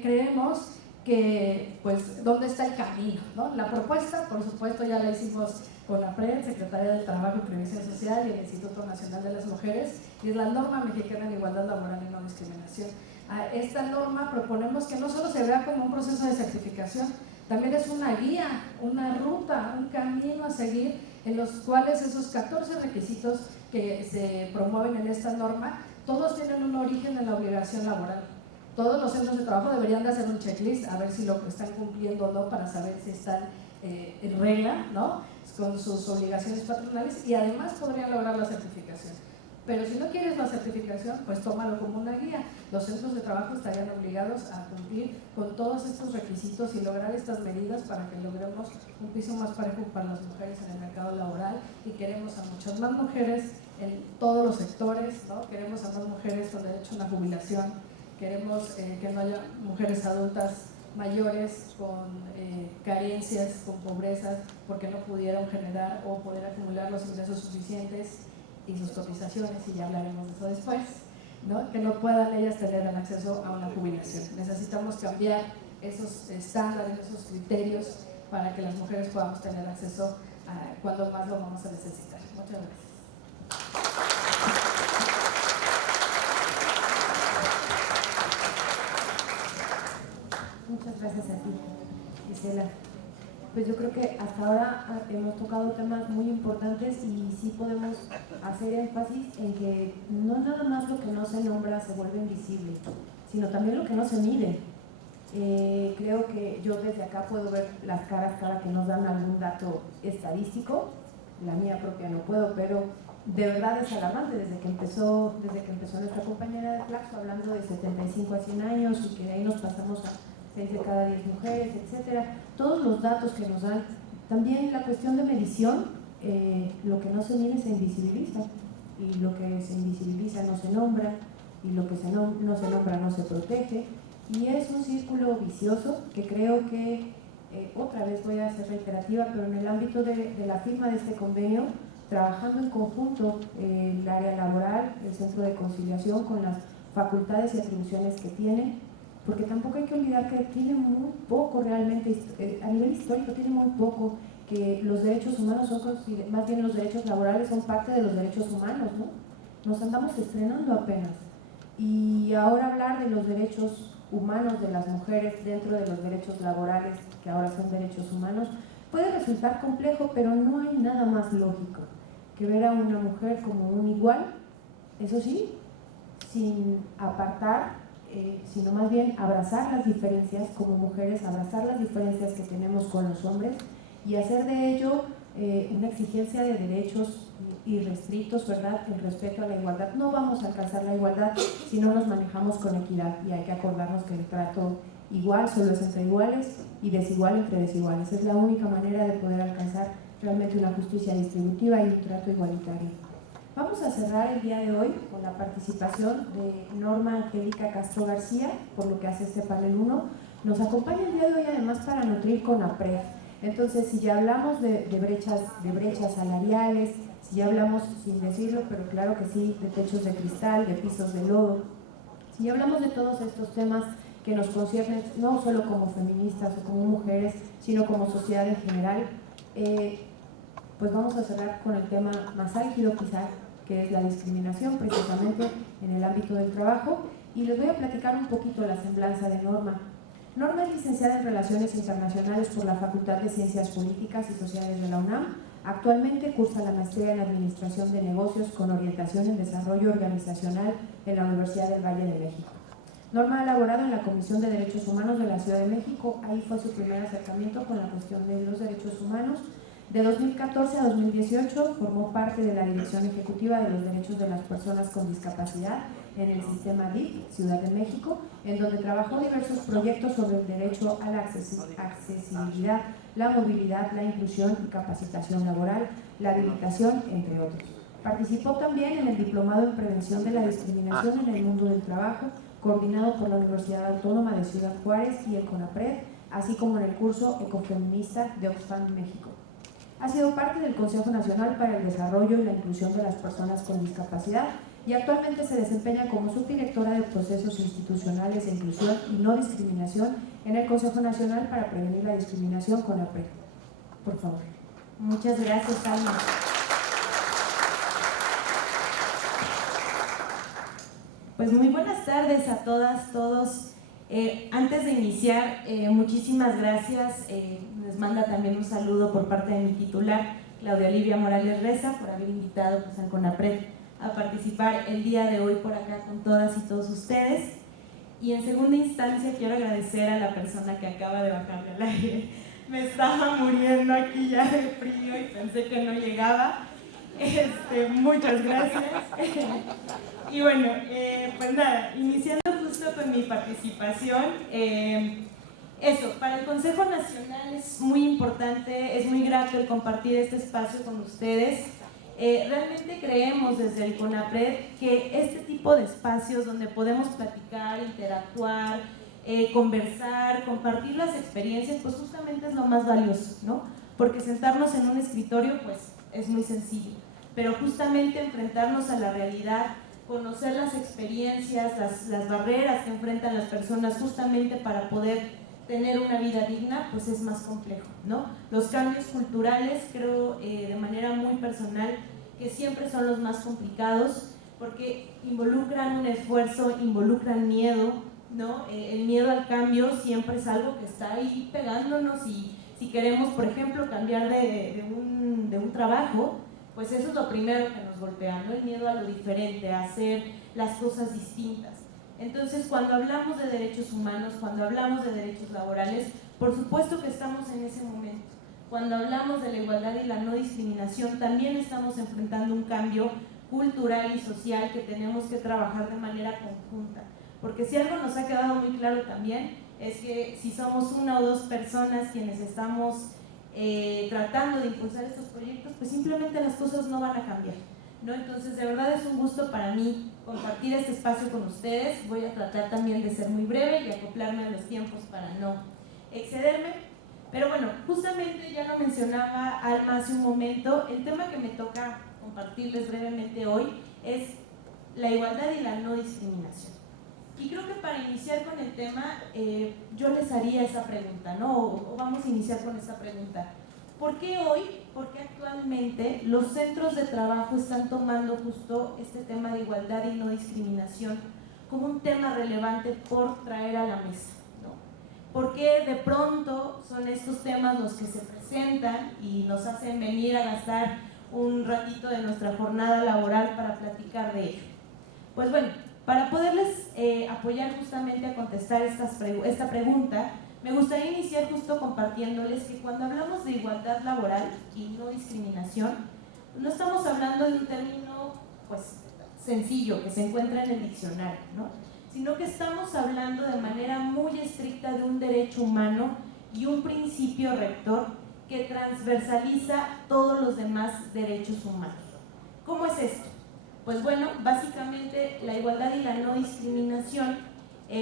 creemos que, pues, ¿dónde está el camino?, ¿no? La propuesta, por supuesto, ya la hicimos con la PRED, Secretaría del Trabajo y Previsión Social y el Instituto Nacional de las Mujeres, y es la Norma Mexicana de Igualdad Laboral y No Discriminación. A esta norma proponemos que no solo se vea como un proceso de certificación, también es una guía, una ruta, un camino a seguir en los cuales esos 14 requisitos que se promueven en esta norma, todos tienen un origen en la obligación laboral. Todos los centros de trabajo deberían de hacer un checklist a ver si lo están cumpliendo o no para saber si están en regla, ¿no?, con sus obligaciones patronales, y además podrían lograr la certificación. Pero si no quieres la certificación, pues tómalo como una guía. Los centros de trabajo estarían obligados a cumplir con todos estos requisitos y lograr estas medidas para que logremos un piso más parejo para las mujeres en el mercado laboral, y queremos a muchas más mujeres en todos los sectores, ¿no? Queremos a más mujeres con derecho a una jubilación, queremos que no haya mujeres adultas mayores con carencias, con pobrezas, porque no pudieron generar o poder acumular los ingresos suficientes y sus cotizaciones, y ya hablaremos de eso después, ¿no? Que no puedan ellas tener el acceso a una jubilación. Necesitamos cambiar esos estándares, esos criterios, para que las mujeres podamos tener acceso a cuando más lo vamos a necesitar. Muchas gracias. Muchas gracias a ti, Gisela. Pues yo creo que hasta ahora hemos tocado temas muy importantes y sí podemos hacer énfasis en que no nada más lo que no se nombra se vuelve invisible, sino también lo que no se mide. Creo que yo desde acá puedo ver las caras cada que nos dan algún dato estadístico, la mía propia no puedo, pero de verdad es alarmante desde que empezó nuestra compañera de Flaxo hablando de 75 a 100 años y que de ahí nos pasamos a 6 de cada 10 mujeres, etcétera. Todos los datos que nos dan, también la cuestión de medición, lo que no se mide se invisibiliza, y lo que se invisibiliza no se nombra, y lo que no se nombra no se protege, y es un círculo vicioso que creo que, otra vez voy a ser reiterativa, pero en el ámbito de la firma de este convenio, trabajando en conjunto el área laboral, el Centro de Conciliación, con las facultades y atribuciones que tiene, porque tampoco hay que olvidar que tiene muy poco realmente, a nivel histórico tiene muy poco, que los derechos humanos son, más bien los derechos laborales son parte de los derechos humanos, ¿no? Nos andamos estrenando apenas, y ahora hablar de los derechos humanos de las mujeres dentro de los derechos laborales, que ahora son derechos humanos, puede resultar complejo, pero no hay nada más lógico que ver a una mujer como un igual, eso sí, sin apartar, sino más bien abrazar las diferencias como mujeres, abrazar las diferencias que tenemos con los hombres y hacer de ello una exigencia de derechos irrestrictos, ¿verdad?, en respeto a la igualdad. No vamos a alcanzar la igualdad si no nos manejamos con equidad, y hay que acordarnos que el trato igual solo es entre iguales y desigual entre desiguales. Es la única manera de poder alcanzar realmente una justicia distributiva y un trato igualitario. Vamos a cerrar el día de hoy con la participación de Norma Angélica Castro García, por lo que hace este panel 1. Nos acompaña el día de hoy además para nutrir CONAPRED. Entonces, si ya hablamos de brechas salariales, si ya hablamos, sin decirlo, pero claro que sí, de techos de cristal, de pisos de lodo, si ya hablamos de todos estos temas que nos conciernen no solo como feministas o como mujeres, sino como sociedad en general, pues vamos a cerrar con el tema más álgido quizá, que es la discriminación precisamente en el ámbito del trabajo, y les voy a platicar un poquito la semblanza de Norma. Norma es licenciada en Relaciones Internacionales por la Facultad de Ciencias Políticas y Sociales de la UNAM. Actualmente cursa la maestría en Administración de Negocios con orientación en Desarrollo Organizacional en la Universidad del Valle de México. Norma ha laborado en la Comisión de Derechos Humanos de la Ciudad de México. Ahí fue su primer acercamiento con la cuestión de los derechos humanos. De 2014 a 2018 formó parte de la Dirección Ejecutiva de los Derechos de las Personas con Discapacidad en el sistema DIF, Ciudad de México, en donde trabajó diversos proyectos sobre el derecho a la accesibilidad, la movilidad, la inclusión y capacitación laboral, la habilitación, entre otros. Participó también en el Diplomado en Prevención de la Discriminación en el Mundo del Trabajo, coordinado por la Universidad Autónoma de Ciudad Juárez y el CONAPRED, así como en el curso Ecofeminista de Oxfam, México. Ha sido parte del Consejo Nacional para el Desarrollo y la Inclusión de las Personas con Discapacidad y actualmente se desempeña como subdirectora de Procesos Institucionales de Inclusión y No Discriminación en el Consejo Nacional para Prevenir la Discriminación, CONAPRED. Por favor. Muchas gracias, Alma. Pues muy buenas tardes a todas, todos. Antes de iniciar, muchísimas gracias. Les manda también un saludo por parte de mi titular, Claudia Olivia Morales Reza, por haber invitado pues, al CONAPRED a participar el día de hoy por acá con todas y todos ustedes. Y en segunda instancia quiero agradecer a la persona que acaba de bajarme al aire. Me estaba muriendo aquí ya de frío y pensé que no llegaba. Muchas gracias. Y bueno, pues nada, iniciando justo con mi participación, para el Consejo Nacional es muy importante, es muy grato el compartir este espacio con ustedes. Realmente creemos desde el CONAPRED que este tipo de espacios donde podemos platicar, interactuar, conversar, compartir las experiencias, pues justamente es lo más valioso, ¿no? Porque sentarnos en un escritorio, pues es muy sencillo, pero justamente enfrentarnos a la realidad, conocer las experiencias, las barreras que enfrentan las personas justamente para poder tener una vida digna, pues es más complejo, ¿no? Los cambios culturales, creo de manera muy personal, que siempre son los más complicados, porque involucran un esfuerzo, involucran miedo, ¿no? El miedo al cambio siempre es algo que está ahí pegándonos, y si queremos, por ejemplo, cambiar de un trabajo, pues eso es lo primero que nos golpea, ¿no? El miedo a lo diferente, a hacer las cosas distintas. Entonces, cuando hablamos de derechos humanos, cuando hablamos de derechos laborales, por supuesto que estamos en ese momento. Cuando hablamos de la igualdad y la no discriminación, también estamos enfrentando un cambio cultural y social que tenemos que trabajar de manera conjunta. Porque si algo nos ha quedado muy claro también, es que si somos una o dos personas quienes estamos tratando de impulsar estos proyectos, pues simplemente las cosas no van a cambiar, ¿no? Entonces, de verdad es un gusto para mí compartir este espacio con ustedes. Voy a tratar también de ser muy breve y acoplarme a los tiempos para no excederme. Pero bueno, justamente ya lo mencionaba Alma hace un momento, el tema que me toca compartirles brevemente hoy es la igualdad y la no discriminación. Y creo que para iniciar con el tema, yo les haría esa pregunta, ¿no? O vamos a iniciar con esta pregunta. ¿Por qué hoy, por qué actualmente los centros de trabajo están tomando justo este tema de igualdad y no discriminación como un tema relevante por traer a la mesa, ¿no? ¿Por qué de pronto son estos temas los que se presentan y nos hacen venir a gastar un ratito de nuestra jornada laboral para platicar de ello? Pues bueno, para poderles apoyar justamente a contestar esta pregunta, me gustaría iniciar justo compartiéndoles que cuando hablamos de igualdad laboral y no discriminación, no estamos hablando de un término pues sencillo que se encuentra en el diccionario, ¿no? sino que estamos hablando de manera muy estricta de un derecho humano y un principio rector que transversaliza todos los demás derechos humanos. ¿Cómo es esto? Pues bueno, básicamente la igualdad y la no discriminación,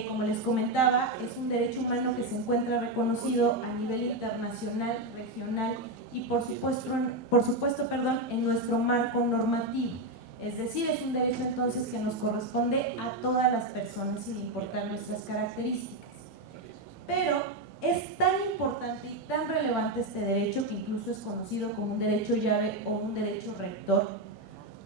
como les comentaba, es un derecho humano que se encuentra reconocido a nivel internacional, regional y por supuesto, en nuestro marco normativo. Es decir, es un derecho entonces que nos corresponde a todas las personas sin importar nuestras características. Pero es tan importante y tan relevante este derecho que incluso es conocido como un derecho llave o un derecho rector,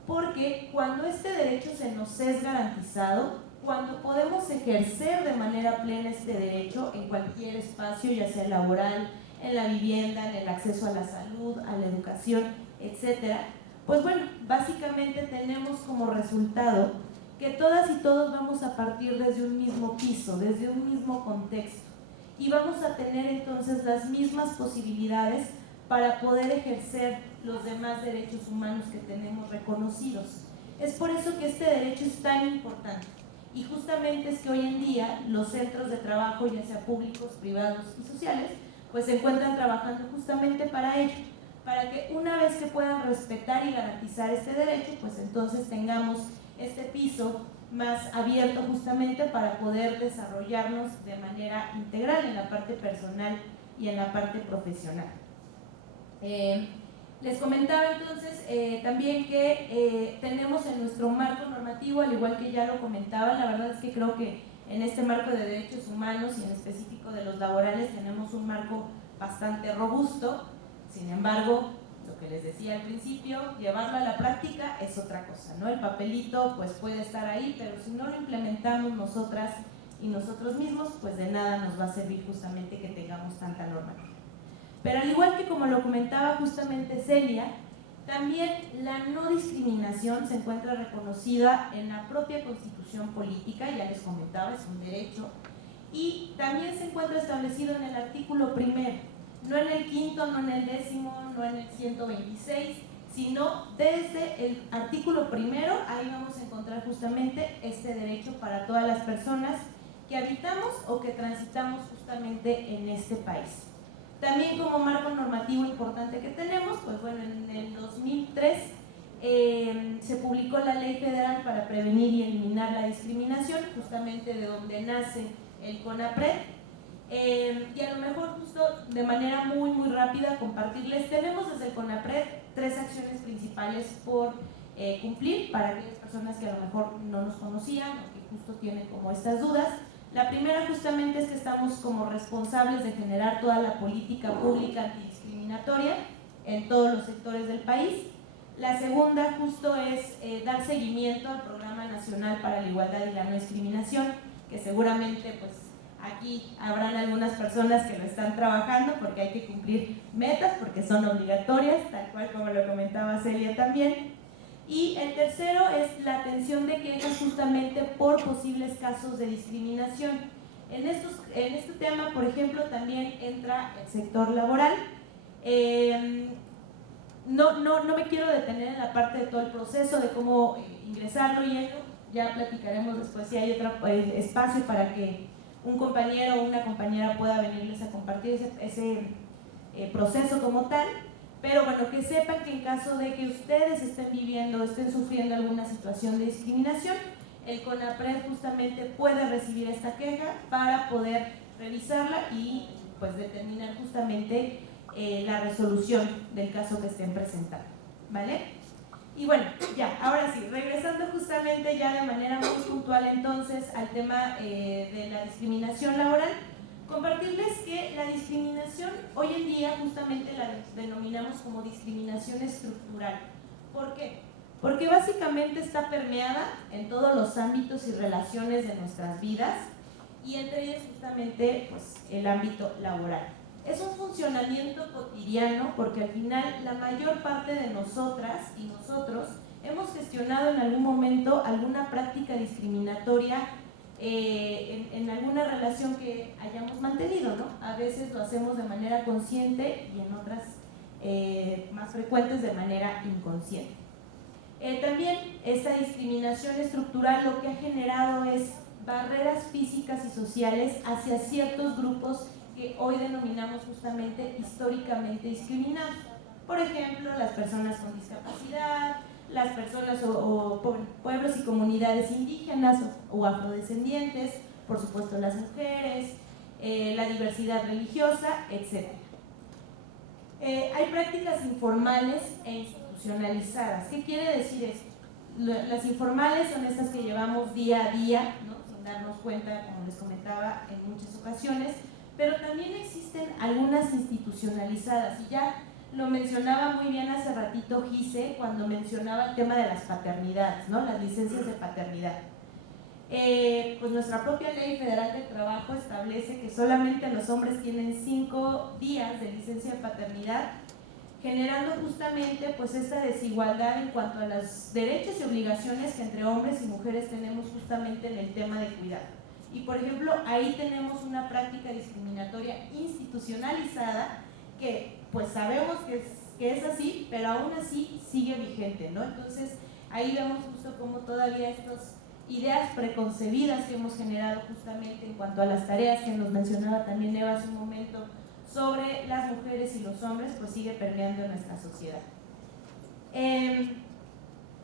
porque cuando este derecho se nos es garantizado, cuando podemos ejercer de manera plena este derecho en cualquier espacio, ya sea laboral, en la vivienda, en el acceso a la salud, a la educación, etcétera, pues bueno, básicamente tenemos como resultado que todas y todos vamos a partir desde un mismo piso, desde un mismo contexto, y vamos a tener entonces las mismas posibilidades para poder ejercer los demás derechos humanos que tenemos reconocidos. Es por eso que este derecho es tan importante, y justamente es que hoy en día los centros de trabajo, ya sea públicos, privados y sociales, pues se encuentran trabajando justamente para ello, para que una vez que puedan respetar y garantizar este derecho, pues entonces tengamos este piso más abierto justamente para poder desarrollarnos de manera integral en la parte personal y en la parte profesional. Les comentaba entonces también que tenemos en nuestro marco normativo, al igual que ya lo comentaba, la verdad es que creo que en este marco de derechos humanos y en específico de los laborales tenemos un marco bastante robusto. Sin embargo, lo que les decía al principio, llevarlo a la práctica es otra cosa, ¿no? El papelito pues puede estar ahí, pero si no lo implementamos nosotras y nosotros mismos, pues de nada nos va a servir justamente que tengamos tanta normativa. Pero al igual que como lo comentaba justamente Celia, también la no discriminación se encuentra reconocida en la propia Constitución Política, ya les comentaba, es un derecho, y también se encuentra establecido en el artículo 1º, no en el 5º, no en el 10º, no en el 126, sino desde el artículo 1º, ahí vamos a encontrar justamente este derecho para todas las personas que habitamos o que transitamos justamente en este país. También como marco normativo importante que tenemos, pues bueno, en el 2003 se publicó la Ley Federal para prevenir y eliminar la discriminación, justamente de donde nace el CONAPRED. Y a lo mejor justo de manera muy rápida compartirles, tenemos desde el CONAPRED 3 acciones principales por cumplir para aquellas personas que a lo mejor no nos conocían o que justo tienen como estas dudas. La primera justamente es que estamos como responsables de generar toda la política pública antidiscriminatoria en todos los sectores del país. La segunda justo es dar seguimiento al Programa Nacional para la Igualdad y la No Discriminación, que seguramente pues aquí habrán algunas personas que lo están trabajando porque hay que cumplir metas, porque son obligatorias, tal cual como lo comentaba Celia también. Y el tercero es la atención de quejas justamente por posibles casos de discriminación. En este tema, por ejemplo, también entra el sector laboral. No me quiero detener en la parte de todo el proceso, de cómo ingresarlo y eso. Ya platicaremos después si hay otro espacio para que un compañero o una compañera pueda venirles a compartir ese proceso como tal. Pero bueno, que sepan que en caso de que ustedes estén viviendo o estén sufriendo alguna situación de discriminación, el CONAPRED justamente puede recibir esta queja para poder revisarla y pues determinar justamente la resolución del caso que estén presentando, ¿vale? Y bueno, ya, ahora sí, regresando justamente ya de manera muy puntual entonces al tema de la discriminación laboral, compartirles que la discriminación hoy en día justamente la denominamos como discriminación estructural. ¿Por qué? Porque básicamente está permeada en todos los ámbitos y relaciones de nuestras vidas y entre ellos justamente pues, el ámbito laboral. Es un funcionamiento cotidiano porque al final la mayor parte de nosotras y nosotros hemos gestionado en algún momento alguna práctica discriminatoria en alguna relación que hayamos mantenido, ¿no? A veces lo hacemos de manera consciente y en otras más frecuentes de manera inconsciente. También esta discriminación estructural lo que ha generado es barreras físicas y sociales hacia ciertos grupos que hoy denominamos justamente históricamente discriminados. Por ejemplo, las personas con discapacidad, las personas o pueblos y comunidades indígenas o afrodescendientes, por supuesto las mujeres, la diversidad religiosa, etc. Hay prácticas informales e institucionalizadas. ¿Qué quiere decir esto? Las informales son estas que llevamos día a día, ¿no?, sin darnos cuenta, como les comentaba en muchas ocasiones, pero también existen algunas institucionalizadas, y ya lo mencionaba muy bien hace ratito Gise cuando mencionaba el tema de las paternidades, ¿no?, las licencias de paternidad. Pues nuestra propia Ley Federal del Trabajo establece que solamente los hombres tienen 5 días de licencia de paternidad, generando justamente pues esta desigualdad en cuanto a los derechos y obligaciones que entre hombres y mujeres tenemos justamente en el tema de cuidado. Y por ejemplo, ahí tenemos una práctica discriminatoria institucionalizada que pues sabemos que es así, pero aún así sigue vigente, ¿no? Entonces ahí vemos justo cómo todavía estas ideas preconcebidas que hemos generado justamente en cuanto a las tareas que nos mencionaba también Eva hace un momento sobre las mujeres y los hombres, pues sigue permeando en nuestra sociedad.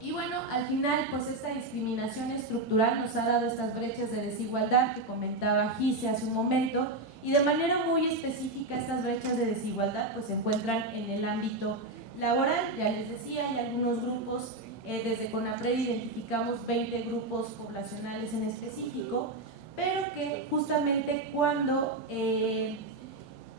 Y bueno, al final, pues esta discriminación estructural nos ha dado estas brechas de desigualdad que comentaba Gise hace un momento, y de manera muy específica estas brechas de desigualdad pues se encuentran en el ámbito laboral. Ya les decía, hay algunos grupos, desde CONAPRED identificamos 20 grupos poblacionales en específico, pero que justamente cuando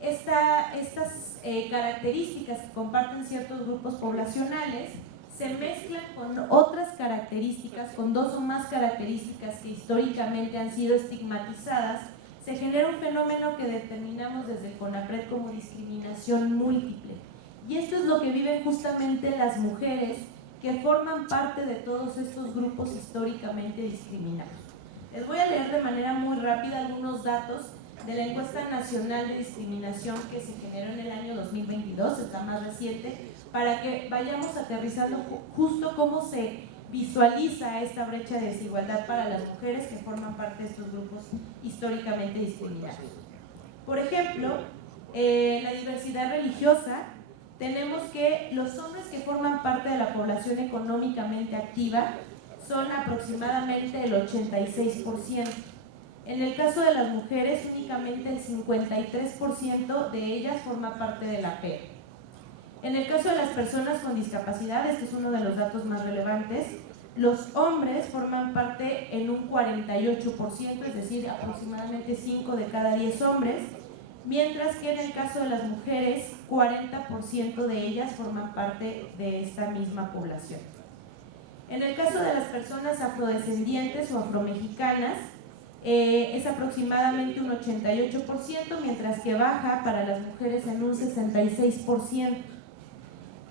estas características que comparten ciertos grupos poblacionales se mezclan con otras características, con 2 o más características que históricamente han sido estigmatizadas, se genera un fenómeno que determinamos desde el CONAPRED como discriminación múltiple. Y esto es lo que viven justamente las mujeres que forman parte de todos estos grupos históricamente discriminados. Les voy a leer de manera muy rápida algunos datos de la encuesta nacional de discriminación que se generó en el año 2022, es la más reciente, para que vayamos aterrizando justo cómo se visualiza esta brecha de desigualdad para las mujeres que forman parte de estos grupos históricamente discriminados. Por ejemplo, la diversidad religiosa, tenemos que los hombres que forman parte de la población económicamente activa son aproximadamente el 86%. En el caso de las mujeres, únicamente el 53% de ellas forma parte de la PER. En el caso de las personas con discapacidad, este es uno de los datos más relevantes, los hombres forman parte en un 48%, es decir, aproximadamente 5 de cada 10 hombres, mientras que en el caso de las mujeres, 40% de ellas forman parte de esta misma población. En el caso de las personas afrodescendientes o afromexicanas, es aproximadamente un 88%, mientras que baja para las mujeres en un 66%.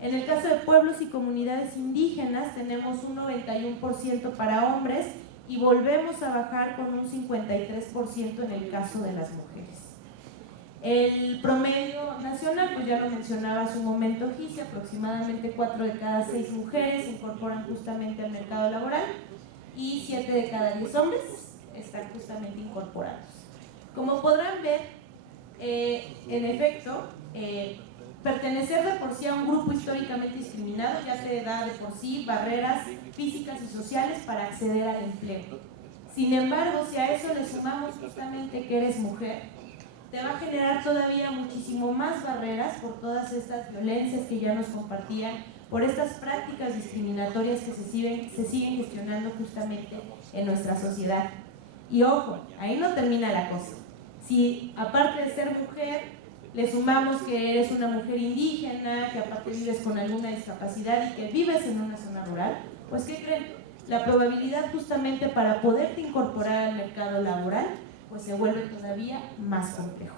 En el caso de pueblos y comunidades indígenas tenemos un 91% para hombres y volvemos a bajar con un 53% en el caso de las mujeres. El promedio nacional, pues ya lo mencionaba hace un momento Gise, aproximadamente 4 de cada 6 mujeres se incorporan justamente al mercado laboral y 7 de cada 10 hombres están justamente incorporados. Como podrán ver, en efecto, pertenecer de por sí a un grupo históricamente discriminado ya te da de por sí barreras físicas y sociales para acceder al empleo. Sin embargo, si a eso le sumamos justamente que eres mujer, te va a generar todavía muchísimo más barreras por todas estas violencias que ya nos compartían, por estas prácticas discriminatorias que se siguen gestionando justamente en nuestra sociedad. Y ojo, ahí no termina la cosa. Si aparte de ser mujer, le sumamos que eres una mujer indígena, que aparte vives con alguna discapacidad y que vives en una zona rural, pues ¿qué creen? La probabilidad justamente para poderte incorporar al mercado laboral pues se vuelve todavía más complejo.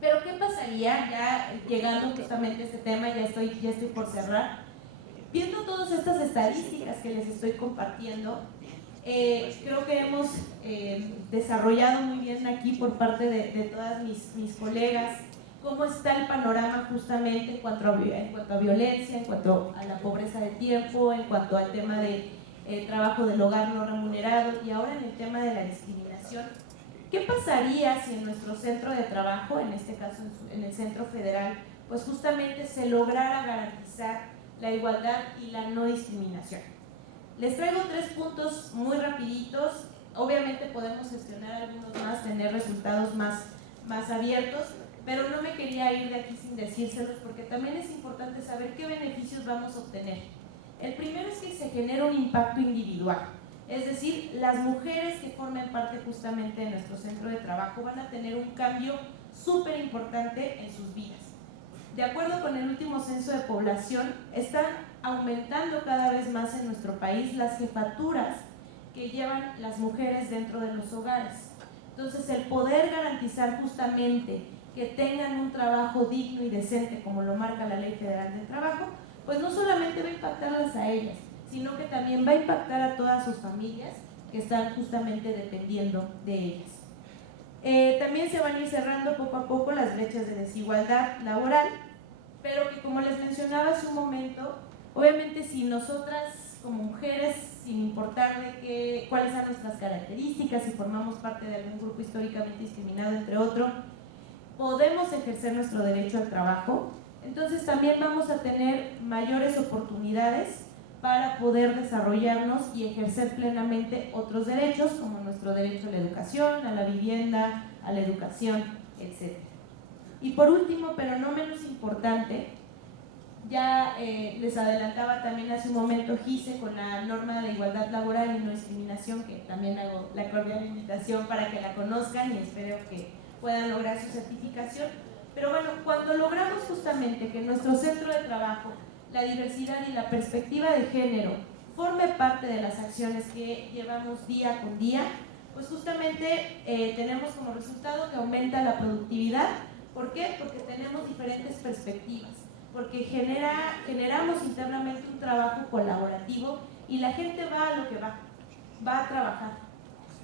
Pero ¿qué pasaría ya llegando justamente a este tema? Ya estoy por cerrar. Viendo todas estas estadísticas que les estoy compartiendo, creo que hemos desarrollado muy bien aquí por parte de todas mis colegas cómo está el panorama justamente en cuanto a violencia, en cuanto a la pobreza de tiempo, en cuanto al tema de trabajo del hogar no remunerado y ahora en el tema de la discriminación. ¿Qué pasaría si en nuestro centro de trabajo, en este caso en el Centro Federal, pues justamente se lograra garantizar la igualdad y la no discriminación? Les traigo 3 puntos muy rapiditos. Obviamente podemos gestionar algunos más, tener resultados más abiertos, pero no me quería ir de aquí sin decírselos porque también es importante saber qué beneficios vamos a obtener. El primero es que se genera un impacto individual, es decir, las mujeres que formen parte justamente de nuestro centro de trabajo van a tener un cambio súper importante en sus vidas. De acuerdo con el último censo de población, están aumentando cada vez más en nuestro país las jefaturas que llevan las mujeres dentro de los hogares. Entonces, el poder garantizar justamente que tengan un trabajo digno y decente, como lo marca la Ley Federal del Trabajo, pues no solamente va a impactarlas a ellas, sino que también va a impactar a todas sus familias que están justamente dependiendo de ellas. También se van a ir cerrando poco a poco las brechas de desigualdad laboral, pero que, como les mencionaba hace un momento, obviamente si nosotras como mujeres, sin importar cuáles son nuestras características, si formamos parte de algún grupo históricamente discriminado, entre otros, podemos ejercer nuestro derecho al trabajo, entonces también vamos a tener mayores oportunidades para poder desarrollarnos y ejercer plenamente otros derechos, como nuestro derecho a la educación, a la vivienda, a la educación, etc. Y por último, pero no menos importante, ya les adelantaba también hace un momento Gise con la norma de igualdad laboral y no discriminación, que también hago la cordial invitación para que la conozcan y espero que puedan lograr su certificación. Pero bueno, cuando logramos justamente que en nuestro centro de trabajo la diversidad y la perspectiva de género forme parte de las acciones que llevamos día con día, pues justamente tenemos como resultado que aumenta la productividad. ¿Por qué? Porque tenemos diferentes perspectivas, porque generamos internamente un trabajo colaborativo y la gente va a lo que va a trabajar.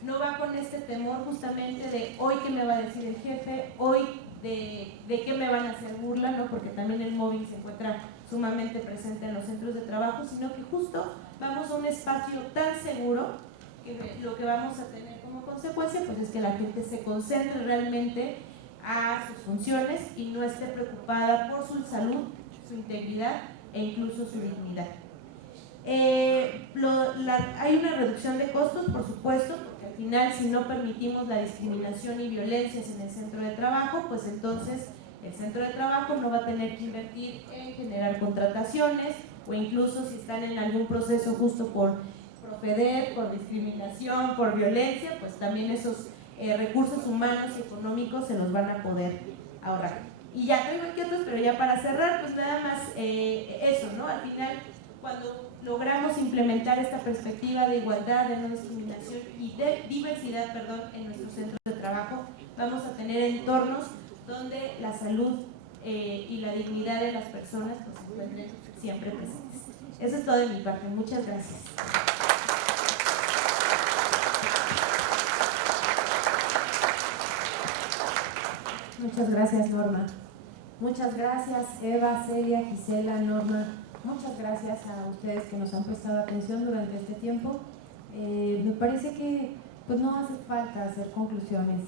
No va con este temor justamente de hoy qué me va a decir el jefe, hoy de qué me van a hacer burla, ¿no? Porque también el móvil se encuentra sumamente presente en los centros de trabajo, sino que justo vamos a un espacio tan seguro que lo que vamos a tener como consecuencia pues es que la gente se concentre realmente a sus funciones y no esté preocupada por su salud, su integridad e incluso su dignidad. Hay una reducción de costos, por supuesto, porque al final si no permitimos la discriminación y violencias en el centro de trabajo, pues entonces el centro de trabajo no va a tener que invertir en generar contrataciones o incluso si están en algún proceso justo por proceder, por discriminación, por violencia, pues también esos recursos humanos y económicos se los van a poder ahorrar. Y ya traigo aquí otros, pero ya para cerrar, pues nada más eso, ¿no? Al final, cuando logramos implementar esta perspectiva de igualdad, de no discriminación y de diversidad, en nuestros centros de trabajo, vamos a tener entornos donde la salud y la dignidad de las personas pues, se encuentren siempre presentes. Eso es todo de mi parte. Muchas gracias. Muchas gracias, Norma. Muchas gracias, Eva, Celia, Gisela, Norma. Muchas gracias a ustedes que nos han prestado atención durante este tiempo. Me parece que pues no hace falta hacer conclusiones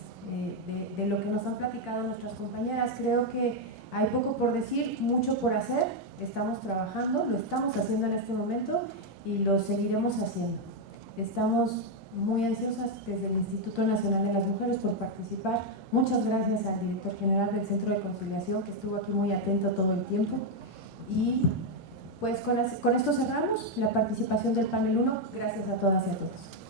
de lo que nos han platicado nuestras compañeras. Creo que hay poco por decir, mucho por hacer. Estamos trabajando, lo estamos haciendo en este momento y lo seguiremos haciendo. Estamos muy ansiosas desde el Instituto Nacional de las Mujeres por participar. Muchas gracias al director general del Centro de Conciliación que estuvo aquí muy atento todo el tiempo. Y pues con esto cerramos la participación del panel 1. Gracias a todas y a todos.